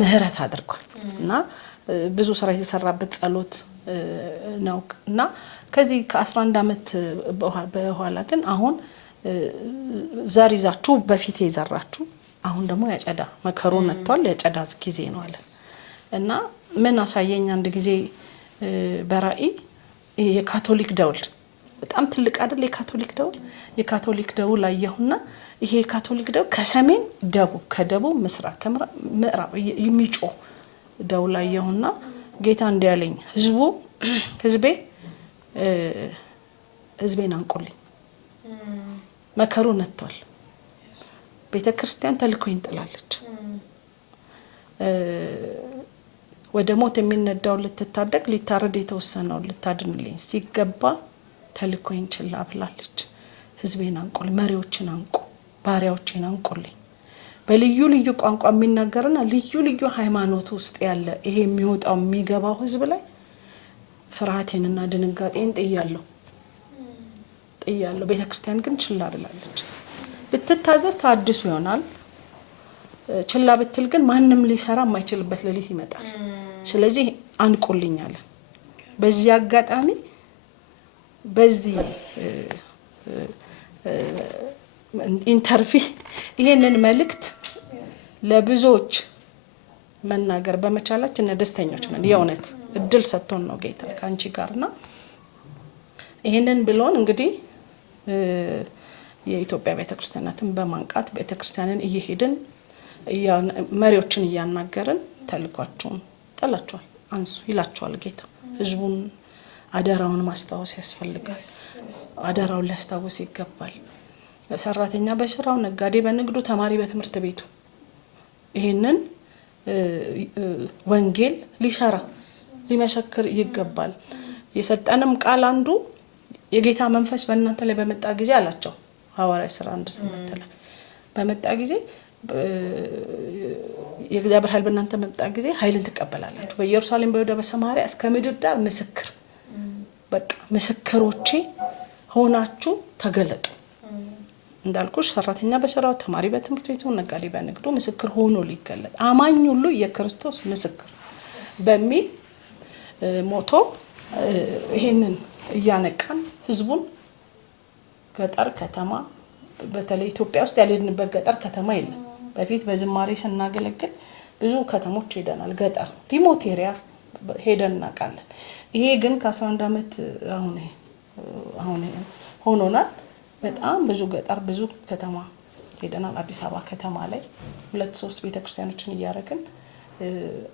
ምህረት አድርጓል። እና ብዙ ስራ የተሰራበት ጸሎት ነው። እና ከዚህ ከ11 አመት በኋላ ግን አሁን ዘር ይዛችሁ በፊት የዘራችሁ አሁን ደግሞ ያጨዳ መከሩ መጥቷል። ያጨዳ ጊዜ ነው አለ። እና ምን አሳየኝ አንድ ጊዜ በራእይ የካቶሊክ ደውል በጣም ትልቅ አይደል? የካቶሊክ ደውል አየሁና ይሄ የካቶሊክ ደውል ከሰሜን ደቡብ፣ ከደቡብ ምስራቅ፣ ከምዕራብ የሚጮህ ደውል አየሁና ጌታ እንዲያለኝ ህዝቤን አንቆልኝ፣ መከሩ ነጥቷል፣ ቤተክርስቲያን ተልኮኝ ጥላለች፣ ወደ ሞት የሚነዳው ልትታደግ ሊታረድ የተወሰነው ልታድንልኝ ሲገባ ተልኮኝ ችላ ብላለች። ህዝቤን አንቆል፣ መሪዎችን አንቆ፣ ባሪያዎችን አንቆልኝ። በልዩ ልዩ ቋንቋ የሚናገርና ልዩ ልዩ ሃይማኖት ውስጥ ያለ ይሄ የሚወጣው የሚገባው ህዝብ ላይ ፍርሃቴንና ድንጋጤን ጥያለሁ። ቤተክርስቲያን ግን ችላ ብላለች። ብትታዘዝ ታድሱ ይሆናል። ችላ ብትል ግን ማንም ሊሰራ የማይችልበት ሌሊት ይመጣል። ስለዚህ አንቆልኛለን። በዚህ አጋጣሚ በዚህ ኢንተርቪው ይሄንን መልእክት ለብዙዎች መናገር በመቻላችን ደስተኞች ነን። የእውነት እድል ሰጥቶን ነው ጌታ ካንቺ ጋርና ይሄንን ብሎን እንግዲህ የኢትዮጵያ ቤተክርስቲያናትን በማንቃት ቤተክርስቲያንን እየሄድን መሪዎችን እያናገርን ተልኳቸውን ጥላቸዋል አንሱ ይላቸዋል ጌታ። ህዝቡን አደራውን ማስታወስ ያስፈልጋል። አደራውን ሊያስታውስ ይገባል። ሰራተኛ በስራው፣ ነጋዴ በንግዱ፣ ተማሪ በትምህርት ቤቱ ይሄንን ወንጌል ሊሰራ ሊመሰክር ይገባል። የሰጠንም ቃል አንዱ የጌታ መንፈስ በእናንተ ላይ በመጣ ጊዜ አላቸው ሐዋርያት ሥራ 1:8 ላይ በመጣ ጊዜ የእግዚአብሔር ኃይል በእናንተ በመጣ ጊዜ ኃይልን ትቀበላላችሁ፣ በኢየሩሳሌም በይሁዳ በሰማርያ እስከ ምድር ዳር ምስክር በቃ ምስክሮቼ ሆናችሁ ተገለጡ። እንዳልኩሽ ሰራተኛ በስራው፣ ተማሪ በትምህርት ቤቱ፣ ነጋዴ በንግዱ ምስክር ሆኖ ሊገለጥ አማኝ ሁሉ የክርስቶስ ምስክር በሚል ሞቶ ይሄንን እያነቃን ህዝቡን ገጠር ከተማ በተለይ ኢትዮጵያ ውስጥ ያልሄድንበት ገጠር ከተማ የለም። በፊት በዝማሬ ስናገለግል ብዙ ከተሞች ሄደናል። ገጠር ሪሞት ኤሪያ ሄደን እናውቃለን። ይሄ ግን ከ11 አመት አሁን ሆኖናል። በጣም ብዙ ገጠር ብዙ ከተማ ሄደናል። አዲስ አበባ ከተማ ላይ 2-3 ቤተክርስቲያኖችን እያረግን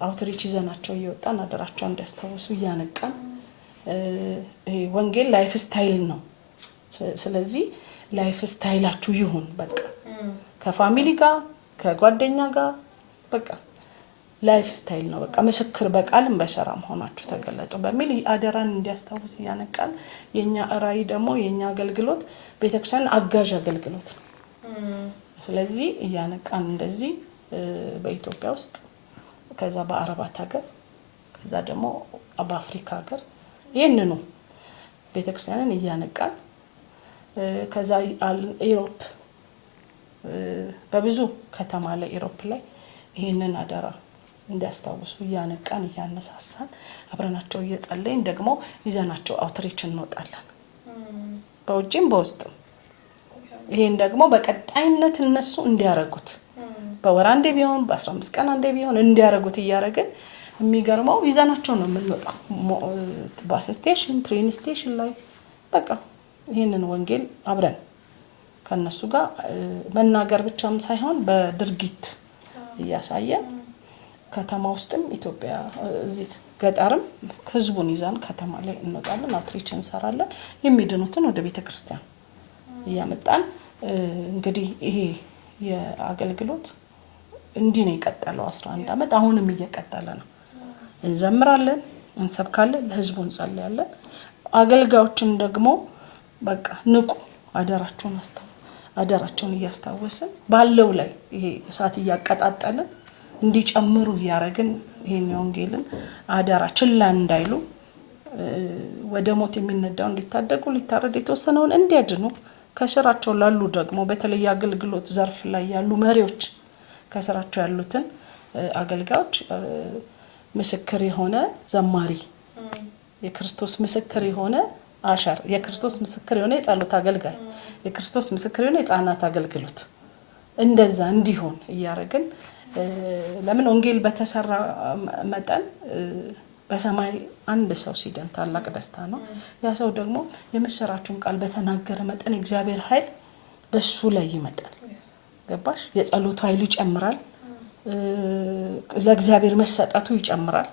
አውትሪች ይዘናቸው እየወጣን አደራቸው እንዲያስታውሱ እያነቃን ወንጌል ላይፍ ስታይል ነው። ስለዚህ ላይፍ ስታይላችሁ ይሁን በቃ ከፋሚሊ ጋር ከጓደኛ ጋር በቃ ላይፍ ስታይል ነው በቃ መስክር በቃልም በሰራም ሆናችሁ ተገለጡ በሚል አደራን እንዲያስታውስ ያነቃል። የኛ ራይ ደግሞ የኛ አገልግሎት ቤተክርስቲያን አጋዥ አገልግሎት ነው። ስለዚህ ያነቃን እንደዚህ በኢትዮጵያ ውስጥ ከዛ በአረባት ሀገር ከዛ ደግሞ በአፍሪካ ሀገር ይሄንኑ ቤተክርስቲያንን ያነቃን ከዛ ኢሮፕ በብዙ ከተማ ላይ ኢሮፕ ላይ ይሄንን አደራ እንዲያስታውሱ ያነቃን ያነሳሳን አብረናቸው እየጸለይን ደግሞ ይዘናቸው አውትሪች እንወጣለን በውጭም በውስጥም ይሄን ደግሞ በቀጣይነት እነሱ እንዲያረጉት በወር አንዴ ቢሆን በ15 ቀን አንዴ ቢሆን እንዲያረጉት እያረግን የሚገርመው ይዘናቸው ነው የምንወጣው ባስ ስቴሽን ትሬን ስቴሽን ላይ በቃ ይሄንን ወንጌል አብረን ከነሱ ጋር መናገር ብቻም ሳይሆን በድርጊት እያሳየን ከተማ ውስጥም ኢትዮጵያ እዚህ ገጠርም ህዝቡን ይዘን ከተማ ላይ እንወጣለን አውትሪች እንሰራለን የሚድኑትን ወደ ቤተክርስቲያን እያመጣን እንግዲህ ይሄ የአገልግሎት እንዲህ ነው የቀጠለው 11 አመት አሁንም እየቀጠለ ነው። እንዘምራለን እንሰብካለን ለህዝቡን እንጸልያለን። አገልጋዮችን ደግሞ በቃ ንቁ አደራቸውን እያስታወስን ባለው ላይ ይሄ እሳት እያቀጣጠልን እንዲጨምሩ ያረግን ይሄን ወንጌልን አደራ ችላ እንዳይሉ ወደ ሞት የሚነዳው እንዲታደጉ ሊታረድ የተወሰነውን እንዲያድኑ ከስራቸው ላሉ ደግሞ በተለይ አገልግሎት ዘርፍ ላይ ያሉ መሪዎች ከስራቸው ያሉትን አገልጋዮች ምስክር የሆነ ዘማሪ የክርስቶስ ምስክር የሆነ አሻር የክርስቶስ ምስክር የሆነ የጸሎት አገልጋይ የክርስቶስ ምስክር የሆነ የጻናት አገልግሎት እንደዛ እንዲሆን ያረግን ለምን ወንጌል በተሰራ መጠን በሰማይ አንድ ሰው ሲደን ታላቅ ደስታ ነው። ያ ሰው ደግሞ የመሰራቹን ቃል በተናገረ መጠን እግዚአብሔር ኃይል በሱ ላይ ይመጣል። ገባሽ? የጸሎቱ ኃይሉ ይጨምራል። ለእግዚአብሔር መሰጠቱ ይጨምራል።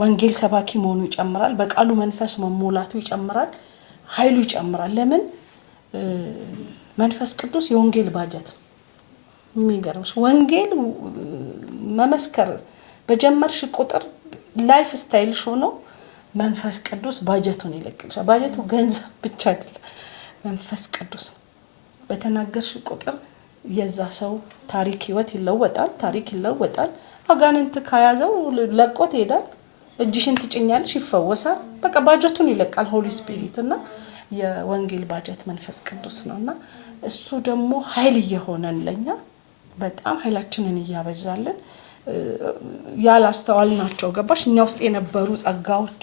ወንጌል ሰባኪ መሆኑ ይጨምራል። በቃሉ መንፈስ መሞላቱ ይጨምራል። ኃይሉ ይጨምራል። ለምን? መንፈስ ቅዱስ የወንጌል ባጀት የሚገርምሽ ወንጌል መመስከር በጀመርሽ ቁጥር ላይፍ ስታይል ሆኖ መንፈስ ቅዱስ ባጀቱን ይለቅልሻል። ባጀቱ ገንዘብ ብቻ አይደለም፣ መንፈስ ቅዱስ በተናገርሽ ቁጥር የዛ ሰው ታሪክ ህይወት ይለወጣል። ታሪክ ይለወጣል። አጋንንት ከያዘው ለቆት ይሄዳል። እጅሽን ትጭኛለሽ ይፈወሳል። በቃ ባጀቱን ይለቃል ሆሊ ስፒሪት እና የወንጌል ባጀት መንፈስ ቅዱስ ነውና እሱ ደግሞ ኃይል እየሆነን ለኛ በጣም ኃይላችንን እያበዛልን ያላስተዋልናቸው ገባሽ እኛ ውስጥ የነበሩ ጸጋዎች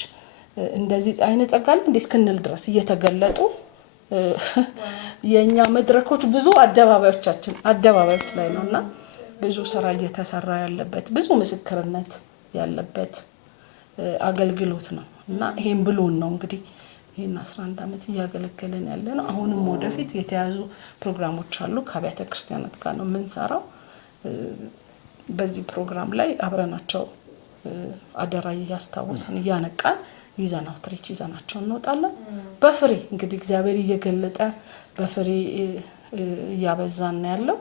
እንደዚህ አይነት ጸጋል እንደ እስከነል ድረስ እየተገለጡ የኛ መድረኮች ብዙ አደባባዮች ላይ ነውና ብዙ ስራ እየተሰራ ያለበት ብዙ ምስክርነት ያለበት አገልግሎት ነው እና ይሄን ብሎን ነው እንግዲህ ይሄን 11 አመት እያገለገለን ያለነው። አሁንም ወደፊት የተያዙ ፕሮግራሞች አሉ ከአብያተ ክርስቲያናት ጋር ነው የምንሰራው። በዚህ ፕሮግራም ላይ አብረናቸው አደራ ያስታውሰን ያነቃን ይዘናው ትሪች ይዘናቸው እንወጣለን። በፍሬ እንግዲህ እግዚአብሔር እየገለጠ በፍሬ ያበዛን ያለው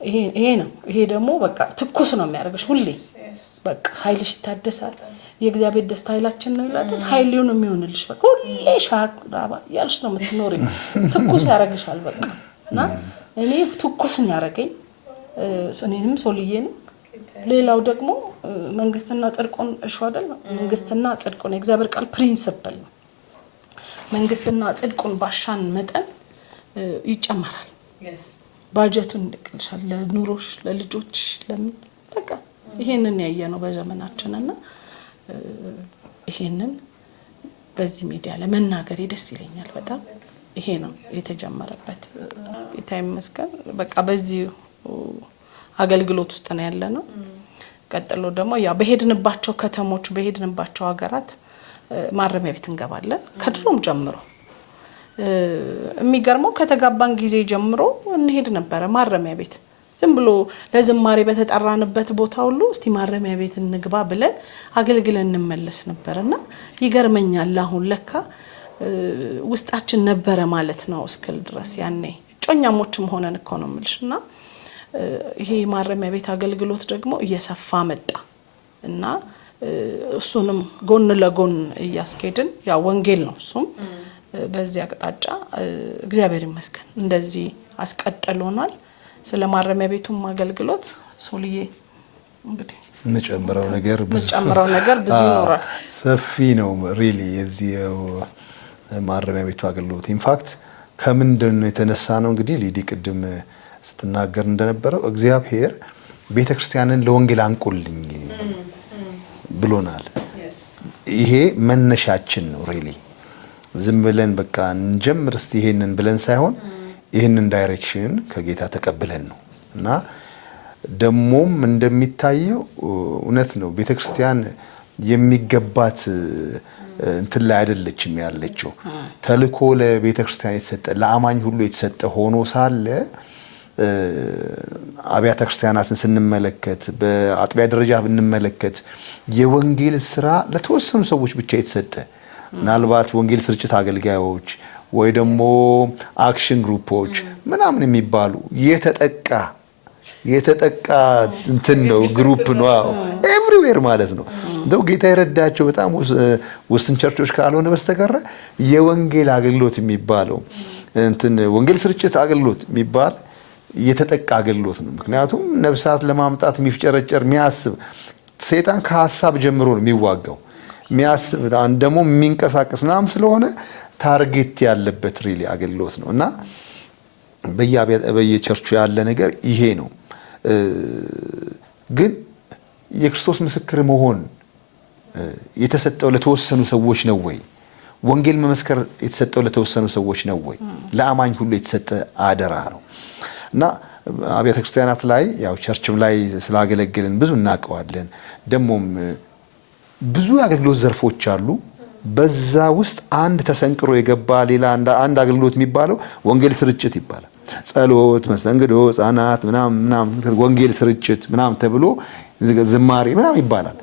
ይሄ ነው። ይሄ ደግሞ በቃ ትኩስ ነው የሚያደርግሽ ሁሌ በቃ ኃይልሽ ይታደሳል። የእግዚአብሔር ደስታ ኃይላችን ነው ይላል። ኃይሉን የሚሆንልሽ በቃ ሁሌ ሻክራባ ያልሽ ነው የምትኖሪ። ትኩስ ያረጋሻል በቃ እና እኔ ትኩስ ነው ያረጋኝ እኔንም ሶልዬንም ሌላው ደግሞ መንግስትና ጽድቁን እሺ አይደል? መንግስትና ጽድቁን የእግዚአብሔር ቃል ፕሪንሲፕል ነው። መንግስትና ጽድቁን ባሻን መጠን ይጨመራል። ባጀቱን ይልቅልሻል ለኑሮሽ ለልጆች ለምን በቃ ይሄንን ያየነው በዘመናችንና ይሄንን በዚህ ሚዲያ ለመናገር ደስ ይለኛል በጣም። ይሄ ነው የተጀመረበት ታይም መስከር በቃ በዚህ አገልግሎት ውስጥ ነው ያለነው። ቀጥሎ ደግሞ ያ በሄድንባቸው ከተሞች በሄድንባቸው ሀገራት ማረሚያ ቤት እንገባለን። ከድሮም ጀምሮ የሚገርመው ከተጋባን ጊዜ ጀምሮ እንሄድ ነበር ማረሚያ ቤት ዝም ብሎ ለዝማሬ በተጠራንበት ቦታ ሁሉ እስቲ ማረሚያ ቤት እንግባ ብለን አገልግለን እንመለስ ነበርና ይገርመኛል አሁን ለካ ውስጣችን ነበረ ማለት ነው እስከል ድረስ ያኔ ጮኛሞችም ሆነን እኮ ነው የምልሽና ይሄ ማረሚያ ቤት አገልግሎት ደግሞ እየሰፋ መጣ እና እሱንም ጎን ለጎን እያስኬድን ያ ወንጌል ነው እሱም በዚህ አቅጣጫ እግዚአብሔር ይመስገን እንደዚህ አስቀጥሎናል ስለ ማረሚያ ቤቱም አገልግሎት ሶልዬ እንግዲህ መጨመረው ነገር ብዙ ይኖራል ሰፊ ነው ሪሊ የዚህ ማረሚያ ቤቱ አገልግሎት ኢንፋክት ከምንድነው የተነሳ ነው እንግዲህ ሊዲ ቅድም ስትናገር እንደነበረው እግዚአብሔር ቤተክርስቲያንን ለወንጌል አንቆልኝ ብሎናል ይሄ መነሻችን ነው ሪሊ ዝም ብለን በቃ እንጀምር እስቲ ይሄንን ብለን ሳይሆን ይሄንን ዳይሬክሽን ከጌታ ተቀብለን ነው እና ደሞም እንደሚታየው እውነት ነው ቤተክርስቲያን የሚገባት እንትን ላይ አይደለችም ያለችው ተልኮ ለቤተክርስቲያን የተሰጠ ለአማኝ ሁሉ የተሰጠ ሆኖ ሳለ አብያተ ክርስቲያናትን ስንመለከት በአጥቢያ ደረጃ ብንመለከት የወንጌል ስራ ለተወሰኑ ሰዎች ብቻ የተሰጠ ምናልባት ወንጌል ስርጭት አገልጋዮች ወይ ደግሞ አክሽን ግሩፖች ምናምን የሚባሉ የተጠቃ እንትን ነው ግሩፕ ነው ኤቭሪዌር ማለት ነው እንደው ጌታ ይረዳቸው በጣም ውስን ቸርቾች ካልሆነ በስተቀር የወንጌል አገልግሎት የሚባለው እንትን ወንጌል ስርጭት አገልግሎት የሚባል የተጠቃ አገልግሎት ነው ምክንያቱም ነፍሳት ለማምጣት የሚፍጨረጨር የሚያስብ ሰይጣን ከሐሳብ ጀምሮ ነው የሚዋጋው የሚያስብ ደግሞ የሚንቀሳቀስ ምናምን ስለሆነ ታርጌት ያለበት ሪሊ አገልግሎት ነው እና በየቸርቹ ያለ ነገር ይሄ ነው ግን የክርስቶስ ምስክር መሆን የተሰጠው ለተወሰኑ ሰዎች ነው ወይ ወንጌል መመስከር የተሰጠው ለተወሰኑ ሰዎች ነው ወይ ለአማኝ ሁሉ የተሰጠ አደራ ነው እና አብያተ ክርስቲያናት ላይ ያው ቸርችም ላይ ስላገለግልን ብዙ እናቀዋለን ደሞም ብዙ አገልግሎት ዘርፎች አሉ በዛ ውስጥ አንድ ተሰንቅሮ የገባ ሌላ አንድ አገልግሎት የሚባለው ወንጌል ስርጭት ይባላል ጸሎት መስተንግዶ ጻናት ምናምን ወንጌል ስርጭት ምናምን ተብሎ ዝማሬ ምናምን ይባላል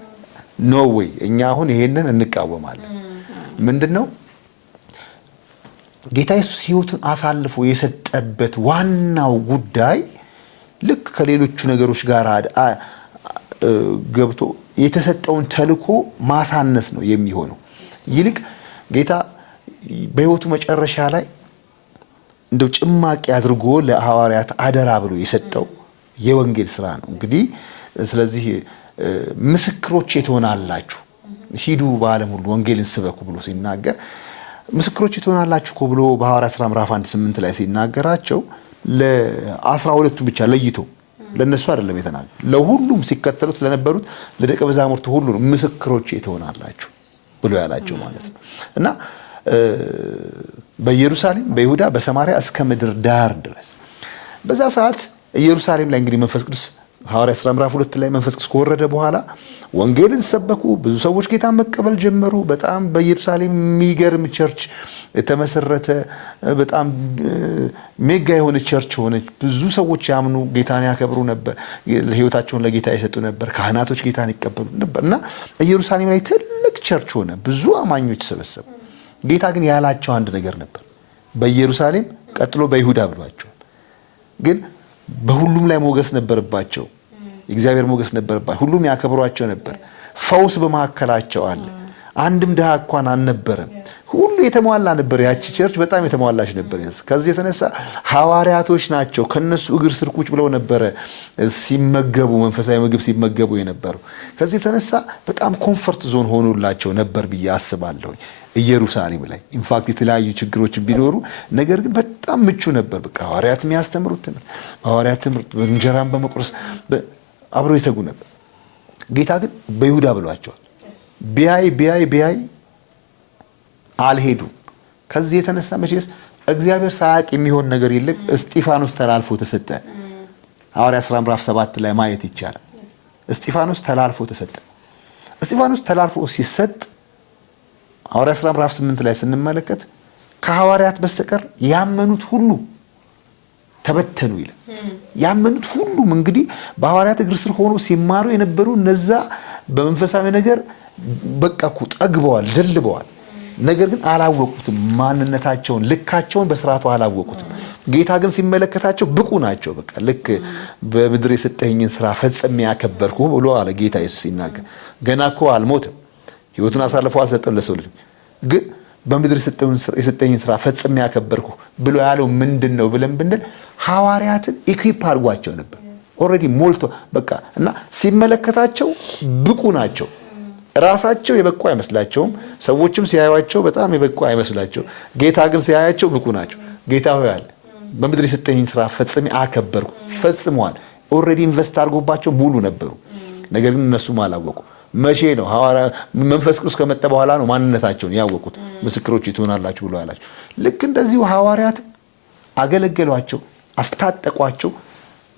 ኖ ዌይ እኛ አሁን ይሄንን እንቃወማለን ምንድነው ጌታ ኢየሱስ ሕይወቱን አሳልፎ የሰጠበት ዋናው ጉዳይ ልክ ከሌሎቹ ነገሮች ጋር ገብቶ የተሰጠውን ተልኮ ማሳነስ ነው የሚሆነው ይልቅ ጌታ በሕይወቱ መጨረሻ ላይ እንደው ጭማቂ አድርጎ ለሐዋርያት አደራ ብሎ የሰጠው የወንጌል ስራ ነው እንግዲህ ስለዚህ ምስክሮች ትሆናላችሁ ሂዱ በዓለም ሁሉ ወንጌልን ስበኩ ብሎ ሲናገር ምስክሮች ትሆናላችሁ ብሎ በሐዋርያት ሥራ ምዕራፍ 1:8 ላይ ሲናገራቸው ለ12ቱ ብቻ ለይቶ ለነሱ አይደለም የተናገረው ለሁሉም ሲከተሉት ለነበሩት ለደቀ መዛሙርቱ ሁሉ ምስክሮች ትሆናላችሁ ብሎ ያላቸው ማለት ነው እና በኢየሩሳሌም በይሁዳ በሰማሪያ እስከ ምድር ዳር ድረስ በዛ ሰዓት ኢየሩሳሌም ላይ እንግዲህ መንፈስ ቅዱስ ሐዋርያት ሥራ ምዕራፍ 2 ላይ መንፈስ ቅዱስ ከወረደ በኋላ ወንጌልን ሰበኩ ብዙ ሰዎች ጌታን መቀበል ጀመሩ በጣም በኢየሩሳሌም የሚገርም ቸርች ተመሰረተ በጣም ሜጋ የሆነ ቸርች ሆነች ብዙ ሰዎች ያምኑ ጌታን ያከብሩ ነበር ህይወታቸውን ለጌታ ይሰጡ ነበር ካህናቶች ጌታን ይቀበሉ ነበርና ኢየሩሳሌም ላይ ትልቅ ቸርች ሆነ ብዙ አማኞች ተሰበሰቡ ጌታ ግን ያላቸው አንድ ነገር ነበር በኢየሩሳሌም ቀጥሎ በይሁዳ ብሏቸው ግን በሁሉም ላይ ሞገስ ነበርባቸው እግዚአብሔር ሞገስ ነበርባቸው ሁሉም ያከብሯቸው ነበር ፈውስ በመሐከላቸው አለ አንድም ደሃ እንኳን አልነበረም ሁሉ የተሟላ ነበር ያቺ ቸርች በጣም የተሟላች ነበር ከዚህ የተነሳ ሐዋርያቶች ናቸው ከነሱ እግር ስር ቁጭ ብለው ነበር ሲመገቡ መንፈሳዊ ምግብ ሲመገቡ የነበረው ከዚህ የተነሳ በጣም ኮምፎርት ዞን ሆኖላቸው ነበር ብዬ አስባለሁ ኢየሩሳሌም ላይ ኢንፋክት የተለያዩ ችግሮች ቢኖሩ ነገር ግን በጣም ምቹ ነበር በቃ ሐዋርያት የሚያስተምሩት ሐዋርያት ትምህርት እንጀራን በመቁረስ አብረው ይተጉ ነበር ጌታ ግን በይሁዳ ብሏቸዋል ቢያይ አልሄዱ ከዚህ የተነሳ መቼስ እግዚአብሔር ሳያቅ የሚሆን ነገር የለም እስጢፋኖስ ተላልፎ ተሰጠ ሐዋርያት ሥራ ምዕራፍ 7 ላይ ማየት ይቻላል እስጢፋኖስ ተላልፎ ተሰጠ እስጢፋኖስ ተላልፎ ሲሰጥ ሐዋርያት ሥራ ምዕራፍ 8 ላይ ስንመለከት ከሐዋርያት በስተቀር ያመኑት ሁሉ ተበተኑ ይላል። ያመኑት ሁሉም እንግዲህ በሐዋርያት እግር ስር ሆኖ ሲማሩ የነበሩ እነዛ በመንፈሳዊ ነገር በቃ እኮ ጠግበዋል፣ ደልበዋል። ነገር ግን አላወቁትም፣ ማንነታቸውን ልካቸውን በስርዓቱ አላወቁትም። ጌታ ግን ሲመለከታቸው ብቁ ናቸው። በቃ ልክ በምድር የሰጠኝን ስራ ፈጽሜ ያከበርኩ ብሎ አለ ጌታ ኢየሱስ ሲናገር። ገና እኮ አልሞትም፣ ህይወቱን አሳልፎ አልሰጠም ለሰው ልጅ። ግን በምድር የሰጠኝን ስራ ፈጽሜ ያከበርኩ ብሎ ያለው ምንድነው ብለን ብንል ሐዋርያትን ኢኩዊፕ አድርጓቸው ነበር። ኦልሬዲ ሞልቶ በቃ እና ሲመለከታቸው ብቁ ናቸው። ራሳቸው የበቁ አይመስላቸውም። ሰዎችም ሲያዩአቸው በጣም የበቁ አይመስላቸው። ጌታ ግን ሲያያቸው ብቁ ናቸው። ጌታ ሆይ አለ በምድር የሰጠኝን ስራ ፈጽሜ አከበርኩ። ፈጽመዋል። ኦልሬዲ ኢንቨስት አድርጎባቸው ሙሉ ነበሩ። ነገር ግን እነሱም አላወቁ። መቼ ነው ሐዋርያ መንፈስ ቅዱስ ከመጣ በኋላ ነው ማንነታቸውን ያወቁት። ምስክሮች ትሆናላችሁ ብሎ ያላቸው። ልክ እንደዚሁ ሐዋርያት አገለገሏቸው፣ አስታጠቋቸው።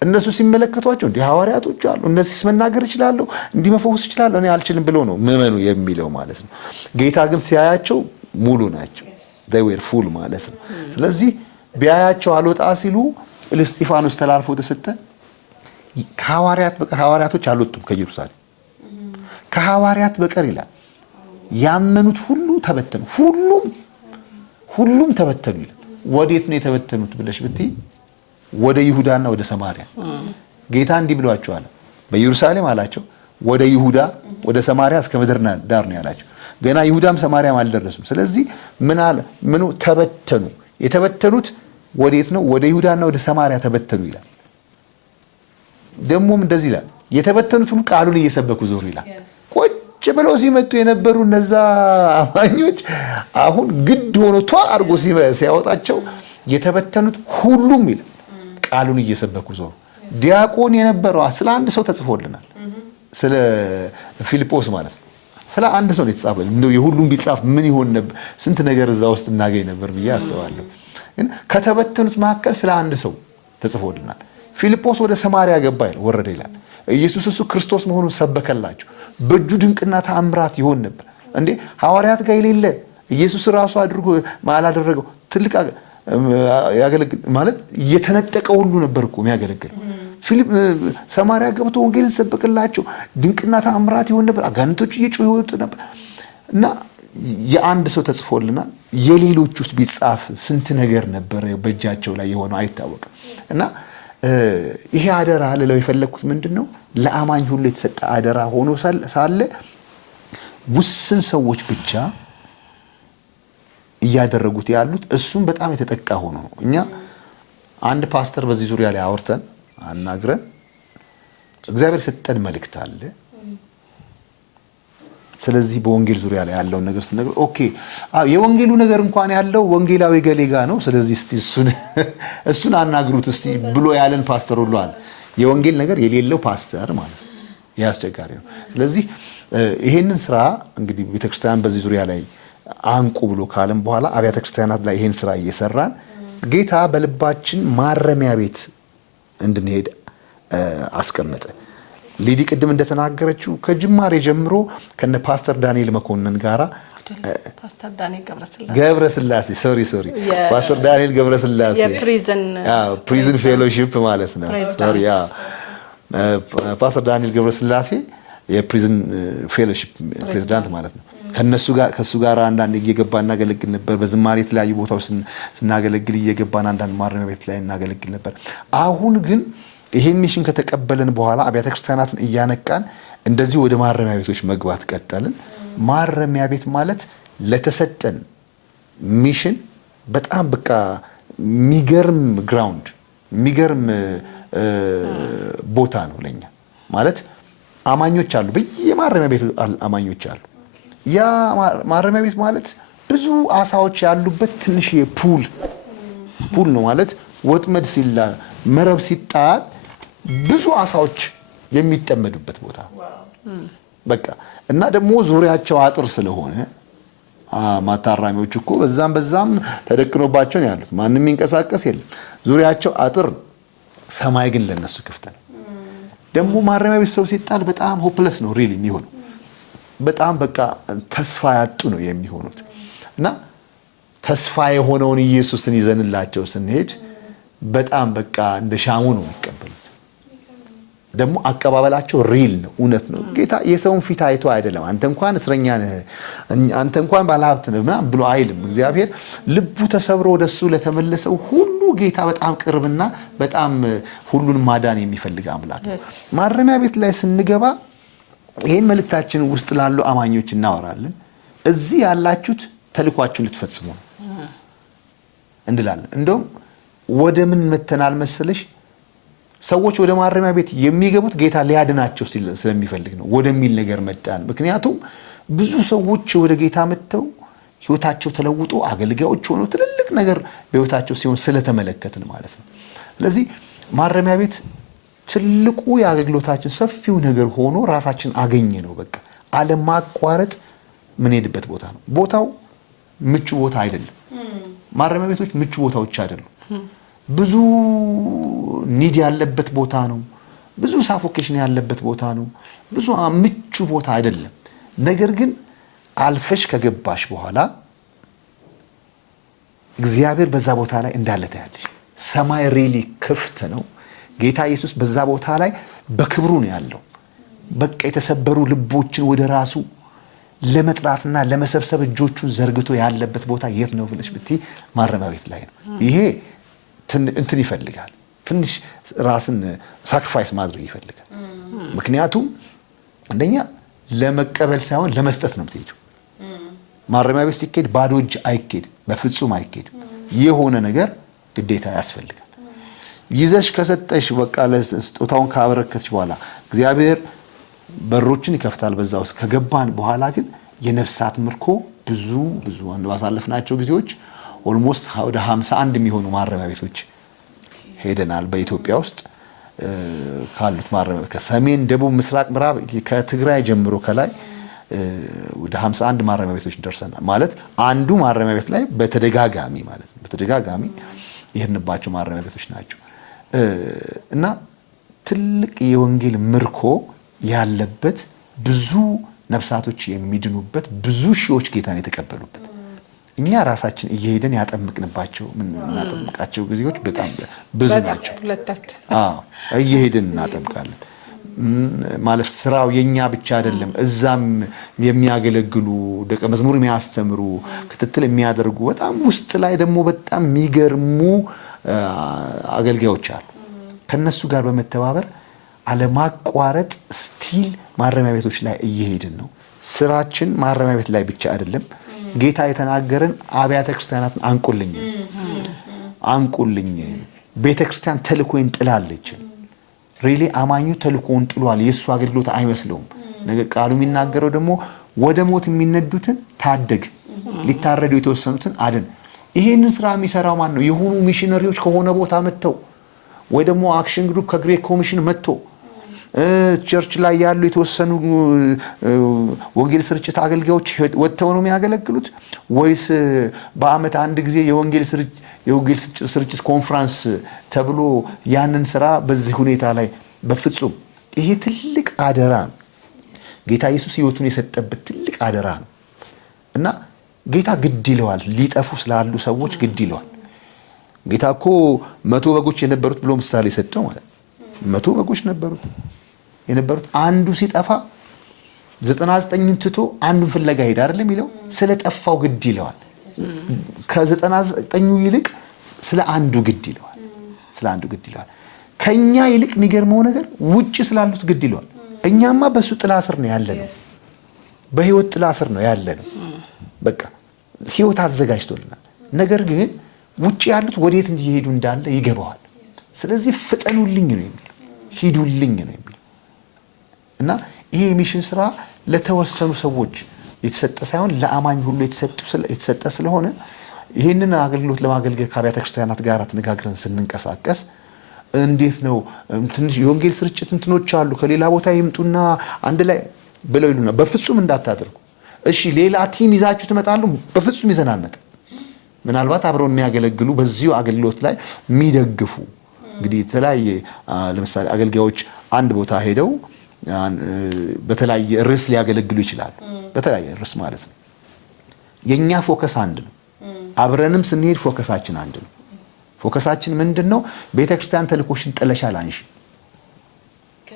እነሱ ሲመለከቷቸው እንዲህ ሐዋርያቶች አሉ፣ እነዚህ መናገር ይችላሉ፣ እንዲህ መፈወስ ይችላሉ፣ እኔ አልችልም ብለው ነው ምዕመኑ የሚለው ማለት ነው። ጌታ ግን ሲያያቸው ሙሉ ናቸው። they were full ማለት ነው። ስለዚህ ቢያያቸው አልወጣ ሲሉ ለእስጢፋኖስ ተላልፎ ተሰጠ። ከሐዋርያት በቀር ሐዋርያቶች አልወጡም ከኢየሩሳሌም። ከሐዋርያት በቀር ይላል ያመኑት ሁሉ ተበተኑ። ሁሉም ተበተኑ ይላል። ወዴት ነው የተበተኑት ብለሽ ብትይ ወደ ይሁዳና ወደ ሰማሪያ። ጌታ እንዲህ ብሏቸዋል። በኢየሩሳሌም አላቸው፣ ወደ ይሁዳ ወደ ሰማሪያ እስከ ምድር ዳር ነው ያላቸው። ገና ይሁዳም ሰማሪያም አልደረሱም። ስለዚህ ምኑ ተበተኑ። የተበተኑት ወዴት ነው? ወደ ይሁዳና ወደ ሰማሪያ ተበተኑ ይላል። ደሞም እንደዚህ ይላል፣ የተበተኑት ሁሉ ቃሉን እየሰበኩ ዞሩ ይላል። ቁጭ ብለው ሲመጡ የነበሩ እነዛ አማኞች አሁን ግድ ሆኖ አድርጎ ሲያወጣቸው የተበተኑት ሁሉም ይላል ቃሉን እየሰበኩ ዞሩ። ዲያቆን የነበረው ስለ አንድ ሰው ተጽፎልናል። ስለ ፊልጶስ ማለት ነው። ስለ አንድ ሰው ነው የተጻፈው። እንደው የሁሉም ቢጻፍ ምን ይሆን ነበር? ስንት ነገር እዛ ውስጥ እናገኝ ነበር ብዬ አስባለሁ። ግን ከተበተኑት መካከል ስለ አንድ ሰው ተጽፎልናል። ፊልጶስ ወደ ሰማሪያ ገባ ይላል፣ ወረደ ይላል። ኢየሱስ እሱ ክርስቶስ መሆኑን ሰበከላቸው። በእጁ ድንቅና ተአምራት ይሆን ነበር እንዴ? ሐዋርያት ጋር የሌለ ኢየሱስ ራሱ አድርጎ ማላደረገው ትልቅ ያገለግል ማለት የተነጠቀ ሁሉ ነበር እኮ የሚያገለግል። ሰማሪያ ገብቶ ወንጌልን ሰበከላቸው። ድንቅና ተአምራት ይሆን ነበር። አጋንንቶች እየጮሁ ይወጡ ነበር። እና የአንድ ሰው ተጽፎልናል። የሌሎች ውስጥ ቢጻፍ ስንት ነገር ነበር በእጃቸው ላይ የሆነው አይታወቅም። እና ይሄ አደራ ልለው የፈለኩት ምንድነው ለአማኝ ሁሉ የተሰጠ አደራ ሆኖ ሳለ ውስን ሰዎች ብቻ እያደረጉት ያሉት እሱም በጣም የተጠቃ ሆኖ ነው። እኛ አንድ ፓስተር በዚህ ዙሪያ ላይ አወርተን አናግረን እግዚአብሔር ሰጠን መልእክት አለ። ስለዚህ በወንጌል ዙሪያ ላይ ያለውን ነገር ስንነግር ኦኬ የወንጌሉ ነገር እንኳን ያለው ወንጌላዊ ገሌጋ ነው። ስለዚህ እስቲ እሱን አናግሩት እስቲ ብሎ ያለን ፓስተር ሁሉ አለ። የወንጌል ነገር የሌለው ፓስተር ማለት ነው። ያስቸጋሪ ነው። ስለዚህ ይሄንን ስራ እንግዲህ ቤተክርስቲያን በዚህ ዙሪያ ላይ አንቁ ብሎ ካለም በኋላ አብያተ ክርስቲያናት ላይ ይሄን ስራ እየሰራን ጌታ በልባችን ማረሚያ ቤት እንድንሄድ አስቀመጠ። ሊዲ ቅድም እንደተናገረችው ከጅማሬ ጀምሮ ከነ ፓስተር ዳንኤል መኮንን ጋራ ፓስተር ዳንኤል ገብረስላሴ ፓስተር ዳንኤል ገብረስላሴ ፕሪዝን ፌሎሺፕ ማለት ነው። ፓስተር ዳንኤል ገብረስላሴ የፕሪዝን ፌሎሺፕ ፕሬዝዳንት ማለት ነው። ከሱ ጋር አንዳንድ እየገባን እናገለግል ነበር። በዝማሬ የተለያዩ ቦታዎች ስናገለግል እየገባን አንዳንድ ማረሚያ ቤት ላይ እናገለግል ነበር። አሁን ግን ይሄን ሚሽን ከተቀበልን በኋላ አብያተ ክርስቲያናትን እያነቃን እንደዚህ ወደ ማረሚያ ቤቶች መግባት ቀጠልን። ማረሚያ ቤት ማለት ለተሰጠን ሚሽን በጣም በቃ የሚገርም ግራውንድ የሚገርም ቦታ ነው ለኛ። ማለት አማኞች አሉ፣ በየማረሚያ ቤቱ አማኞች አሉ። ያ ማረሚያ ቤት ማለት ብዙ አሳዎች ያሉበት ትንሽ ፑል ነው ማለት ወጥመድ ሲላ መረብ ሲጣል ብዙ አሳዎች የሚጠመዱበት ቦታ በቃ። እና ደግሞ ዙሪያቸው አጥር ስለሆነ ማታራሚዎች እኮ በዛም ተደቅኖባቸው ነው ያሉት። ማንንም ይንቀሳቀስ የለም። ዙሪያቸው አጥር፣ ሰማይ ግን ለነሱ ክፍት ነው። ደግሞ ማረሚያ ቤት ሰው ሲጣል በጣም ሆፕለስ ነው ሪሊ የሚሆነው። በጣም በቃ ተስፋ ያጡ ነው የሚሆኑት። እና ተስፋ የሆነውን ኢየሱስን ይዘንላቸው ስንሄድ በጣም በቃ እንደ ሻሙ ነው የሚቀበሉት። ደግሞ አቀባበላቸው ሪል ነው፣ እውነት ነው። ጌታ የሰውን ፊት አይቶ አይደለም አንተ እንኳን እስረኛ ነህ አንተ እንኳን ባለሀብት ነህ ምናምን ብሎ አይልም። እግዚአብሔር ልቡ ተሰብሮ ወደሱ ለተመለሰው ሁሉ ጌታ በጣም ቅርብና በጣም ሁሉን ማዳን የሚፈልግ አምላክ ነው። ማረሚያ ቤት ላይ ስንገባ ይሄን መልእክታችን ውስጥ ላሉ አማኞች እናወራለን። እዚህ ያላችሁት ተልኳችሁን ልትፈጽሙ ነው እንላለን። እንደውም ወደ ምን መተናል መሰለሽ? ሰዎች ወደ ማረሚያ ቤት የሚገቡት ጌታ ሊያድናቸው ስለሚፈልግ ነው ወደሚል ነገር መጣን። ምክንያቱም ብዙ ሰዎች ወደ ጌታ መጥተው ህይወታቸው ተለውጦ አገልጋዮች ሆነው ትልልቅ ነገር በህይወታቸው ሲሆን ስለተመለከትን ማለት ነው። ስለዚህ ማረሚያ ቤት ትልቁ የአገልግሎታችን ሰፊው ነገር ሆኖ ራሳችን አገኘ ነው። በቃ አለማቋረጥ ምን ሄድበት ቦታ ነው። ቦታው ምቹ ቦታ አይደለም። ማረሚያ ቤቶች ምቹ ቦታዎች አይደሉም። ብዙ ኒድ ያለበት ቦታ ነው። ብዙ ሳፎኬሽን ያለበት ቦታ ነው። ብዙ ምቹ ቦታ አይደለም። ነገር ግን አልፈሽ ከገባሽ በኋላ እግዚአብሔር በዛ ቦታ ላይ እንዳለ ታያለሽ። ሰማይ ሪሊ ክፍት ነው። ጌታ ኢየሱስ በዛ ቦታ ላይ በክብሩ ነው ያለው። በቃ የተሰበሩ ልቦችን ወደ ራሱ ለመጥራትና ለመሰብሰብ እጆቹን ዘርግቶ ያለበት ቦታ የት ነው ብለሽ ብትይ ማረሚያ ቤት ላይ ነው። ይሄ እንትን ይፈልጋል። ትንሽ ራስን ሳክሪፋይስ ማድረግ ይፈልጋል። ምክንያቱም አንደኛ ለመቀበል ሳይሆን ለመስጠት ነው የምትሄጂው። ማረሚያ ቤት ሲኬድ ባዶ እጅ አይኬድ፣ በፍጹም አይኬድ። የሆነ ነገር ግዴታ ያስፈልጋል። ይዘሽ ከሰጠሽ በቃ ለስጦታውን ካበረከትሽ በኋላ እግዚአብሔር በሮችን ይከፍታል። በዛ ውስጥ ከገባን በኋላ ግን የነፍሳት ምርኮ ብዙ ባሳለፍናቸው ጊዜዎች ኦልሞስት ወደ 51 የሚሆኑ ማረሚያ ቤቶች ሄደናል። በኢትዮጵያ ውስጥ ካሉት ማረሚያ ከሰሜን፣ ደቡብ፣ ምስራቅ፣ ምዕራብ ከትግራይ ጀምሮ ከላይ ወደ 51 ማረሚያ ቤቶች ደርሰናል። ማለት አንዱ ማረሚያ ቤት ላይ በተደጋጋሚ ማለት ነው በተደጋጋሚ ይሄንባቸው ማረሚያ ቤቶች ናቸው። እና ትልቅ የወንጌል ምርኮ ያለበት ብዙ ነፍሳቶች የሚድኑበት ብዙ ሺዎች ጌታን የተቀበሉበት እኛ ራሳችን እየሄደን ያጠምቅንባቸው ምናጠምቃቸው ጊዜዎች በጣም ብዙ ናቸው። እየሄድን እናጠምቃለን ማለት ስራው የኛ ብቻ አይደለም። እዛም የሚያገለግሉ ደቀ መዝሙር የሚያስተምሩ ክትትል የሚያደርጉ በጣም ውስጥ ላይ ደግሞ በጣም የሚገርሙ አገልጋዮች አሉ። ከነሱ ጋር በመተባበር አለማቋረጥ ስቲል ማረሚያ ቤቶች ላይ እየሄድን ነው። ስራችን ማረሚያ ቤት ላይ ብቻ አይደለም። ጌታ የተናገረን አብያተ ክርስቲያናትን አንቁልኝ ቤተክርስቲያን ተልኮን ጥላለች። ሪሊ አማኙ ተልኮን ጥሏል። የሱ አገልግሎት አይመስለውም። ነገር ቃሉ የሚናገረው ደግሞ ወደ ሞት የሚነዱትን ታደግ፣ ሊታረዱ የተወሰኑትን አድን። ይሄንን ስራ የሚሰራው ማን ነው? የሆኑ ሚሽነሪዎች ከሆነ ቦታ መጥተው ወይ ደግሞ አክሽን ግሩፕ ከግሬት ኮሚሽን መጥቶ ቸርች ላይ ያሉ የተወሰኑ ወንጌል ስርጭት አገልጋዮች ወጥተው ነው የሚያገለግሉት? ወይስ በአመት አንድ ጊዜ የወንጌል ስርጭት ኮንፈረንስ ተብሎ ያንን ስራ በዚህ ሁኔታ ላይ? በፍጹም ይሄ ትልቅ አደራ ነው። ጌታ ኢየሱስ ሕይወቱን የሰጠበት ትልቅ አደራ ነው እና ጌታ ግድ ይለዋል። ሊጠፉ ስላሉ ሰዎች ግድ ይለዋል። ጌታ እኮ 100 በጎች የነበሩት ብሎ ምሳሌ ሰጠው ማለት 100 በጎች የነበሩት አንዱ ሲጠፋ 99ን ትቶ አንዱን ፍለጋ ሄደ አይደለም የሚለው? ስለጠፋው ግድ ይለዋል። ከ99ኙ ይልቅ ስለ አንዱ ግድ ይለዋል። ከኛ ይልቅ የሚገርመው ነገር ውጪ ስላሉት ግድ ይለዋል። እኛማ በሱ ጥላ ስር ነው ያለነው። በህይወት ጥላ ስር ነው ያለነው። በቃ ህይወት አዘጋጅቶልናል። ነገር ግን ውጪ ያሉት ወዴት እየሄዱ እንዳለ ይገባዋል። ስለዚህ ፍጠኑልኝ ነው የሚለው፣ ሂዱልኝ ነው የሚለው እና ይሄ ሚሽን ስራ ለተወሰኑ ሰዎች የተሰጠ ሳይሆን ለአማኝ ሁሉ የተሰጠ ስለሆነ ይሄንን አገልግሎት ለማገልገል ከአብያተ ክርስቲያናት ጋር ተነጋግረን ስንንቀሳቀስ እንዴት ነው ትንሽ የወንጌል ስርጭት እንትኖች አሉ ከሌላ ቦታ ይምጡና አንድ ላይ ብለው ይሉና በፍጹም እንዳታደርጉ። እሺ ሌላ ቲም ይዛችሁ ትመጣሉ? በፍጹም ይዘናነጥ። ምናልባት አብረው የሚያገለግሉ በዚሁ አገልግሎት ላይ የሚደግፉ እንግዲህ የተለያየ ለምሳሌ አገልጋዮች አንድ ቦታ ሄደው በተለያየ ርዕስ ሊያገለግሉ ይችላሉ። በተለያየ ርዕስ ማለት ነው። የኛ ፎከስ አንድ ነው። አብረንም ስንሄድ ፎከሳችን አንድ ነው። ፎከሳችን ምንድነው? ቤተክርስቲያን ተልኮሽን ጥለሻል አንሺ።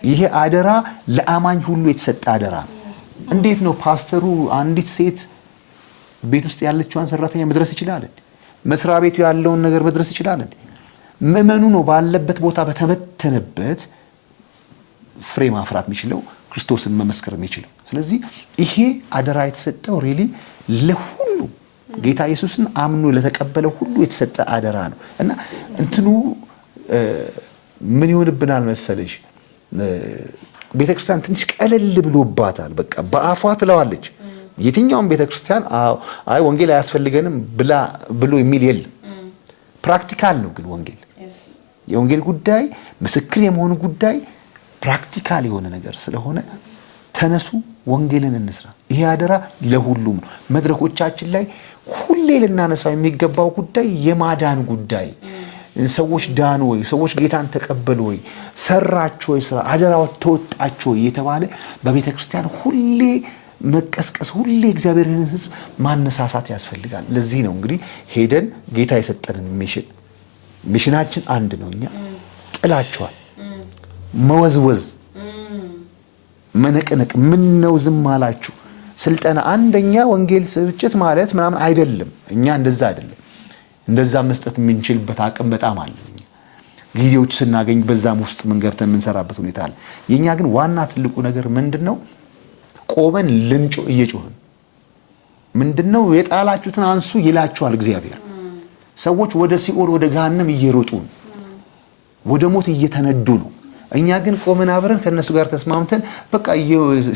ይሄ አደራ ለአማኝ ሁሉ የተሰጠ አደራ ነው። እንዴት ነው ፓስተሩ አንዲት ሴት ቤት ውስጥ ያለችዋን ሰራተኛ መድረስ ይችላል? መስሪያ ቤቱ ያለውን ነገር መድረስ ይችላል? ምእመኑ ነው ባለበት ቦታ በተበተነበት ፍሬ ማፍራት የሚችለው ክርስቶስን መመስከር የሚችለው። ስለዚህ ይሄ አደራ የተሰጠው ሪሊ ለሁሉ ጌታ ኢየሱስን አምኖ ለተቀበለው ሁሉ የተሰጠ አደራ ነው። እና እንትኑ ምን ይሆንብናል መሰለሽ? ቤተክርስቲያን ትንሽ ቀለል ብሎባታል። በቃ በአፏ ትለዋለች። የትኛውም ቤተክርስቲያን አይ ወንጌል አያስፈልገንም ብሎ የሚል የለም። ፕራክቲካል ነው ግን ወንጌል የወንጌል ጉዳይ ምስክር የመሆኑ ጉዳይ ፕራክቲካል የሆነ ነገር ስለሆነ ተነሱ ወንጌልን እንስራ። ይሄ አደራ ለሁሉም ነው። መድረኮቻችን ላይ ሁሌ ልናነሳው የሚገባው ጉዳይ የማዳን ጉዳይ፣ ሰዎች ዳኑ ወይ፣ ሰዎች ጌታን ተቀበሉ ወይ፣ ሰራችሁ ወይ፣ ስራ አደራው ተወጣችሁ ወይ የተባለ በቤተ ክርስቲያን ሁሌ መቀስቀስ፣ ሁሌ እግዚአብሔርን ሕዝብ ማነሳሳት ያስፈልጋል። ለዚህ ነው እንግዲህ ሄደን ጌታ የሰጠንን ሚሽናችን አንድ ነው። እኛ ጥላችኋል መወዝወዝ መነቀነቅ ምን ነው ዝም አላችሁ ስልጠና አንደኛ ወንጌል ስርጭት ማለት ምናምን አይደለም። እኛ እንደዛ አይደለም። እንደዛ መስጠት የምንችልበት አቅም በጣም አለ። ጊዜዎች ስናገኝ በዛም ውስጥ ምን ገብተን የምንሰራበት ሁኔታ አለ። የኛ ግን ዋና ትልቁ ነገር ምንድነው? ቆመን ልንጮ እየጮህን ምንድነው የጣላችሁትን አንሱ ይላችኋል እግዚአብሔር። ሰዎች ወደ ሲኦል ወደ ገሃነም እየሮጡ ነው፣ ወደ ሞት እየተነዱ ነው። እኛ ግን ቆመን አብረን ከነሱ ጋር ተስማምተን በቃ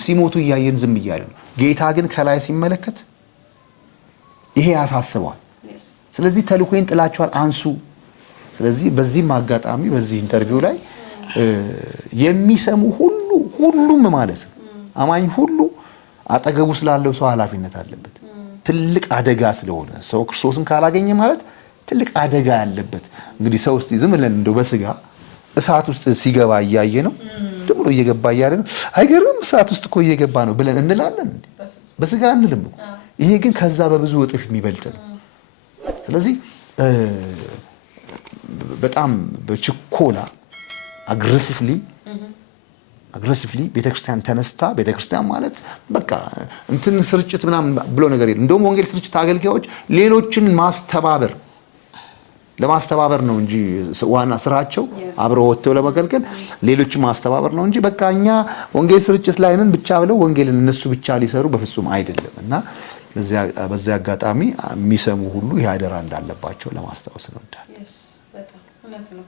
ሲሞቱ እያየን ዝም እያለን። ጌታ ግን ከላይ ሲመለከት ይሄ ያሳስበዋል። ስለዚህ ተልኮይን ጥላችኋል አንሱ። ስለዚህ በዚህም አጋጣሚ በዚህ ኢንተርቪው ላይ የሚሰሙ ሁሉም ማለት አማኝ ሁሉ አጠገቡ ስላለው ሰው ኃላፊነት አለበት። ትልቅ አደጋ ስለሆነ ሰው ክርስቶስን ካላገኘ ማለት ትልቅ አደጋ ያለበት። እንግዲህ ሰው ውስጥ ዝም ብለን እንደው በስጋ እሳት ውስጥ ሲገባ እያየ ነው ዝም ብሎ እየገባ እያለ ነው አይገርምም? እሳት ውስጥ እኮ እየገባ ነው ብለን እንላለን። በስጋ እንልም። ይሄ ግን ከዛ በብዙ እጥፍ የሚበልጥ ነው። ስለዚህ በጣም በችኮላ አግሬሲቭሊ ቤተክርስቲያን ተነስታ ቤተክርስቲያን ማለት በቃ እንትን ስርጭት ምናምን ብሎ ነገር የለም። እንደውም ወንጌል ስርጭት አገልጋዮች ሌሎችን ለማስተባበር ነው እንጂ ዋና ስራቸው አብረው ወጥተው ለማገልገል ሌሎችን ማስተባበር ነው እንጂ በቃ እኛ ወንጌል ስርጭት ላይ ነን ብቻ ብለው ወንጌልን እነሱ ብቻ ሊሰሩ በፍጹም አይደለም። እና በዚያ አጋጣሚ የሚሰሙ ሁሉ ያደራ እንዳለባቸው ለማስታወስ ነው። በጣም እውነት ነው።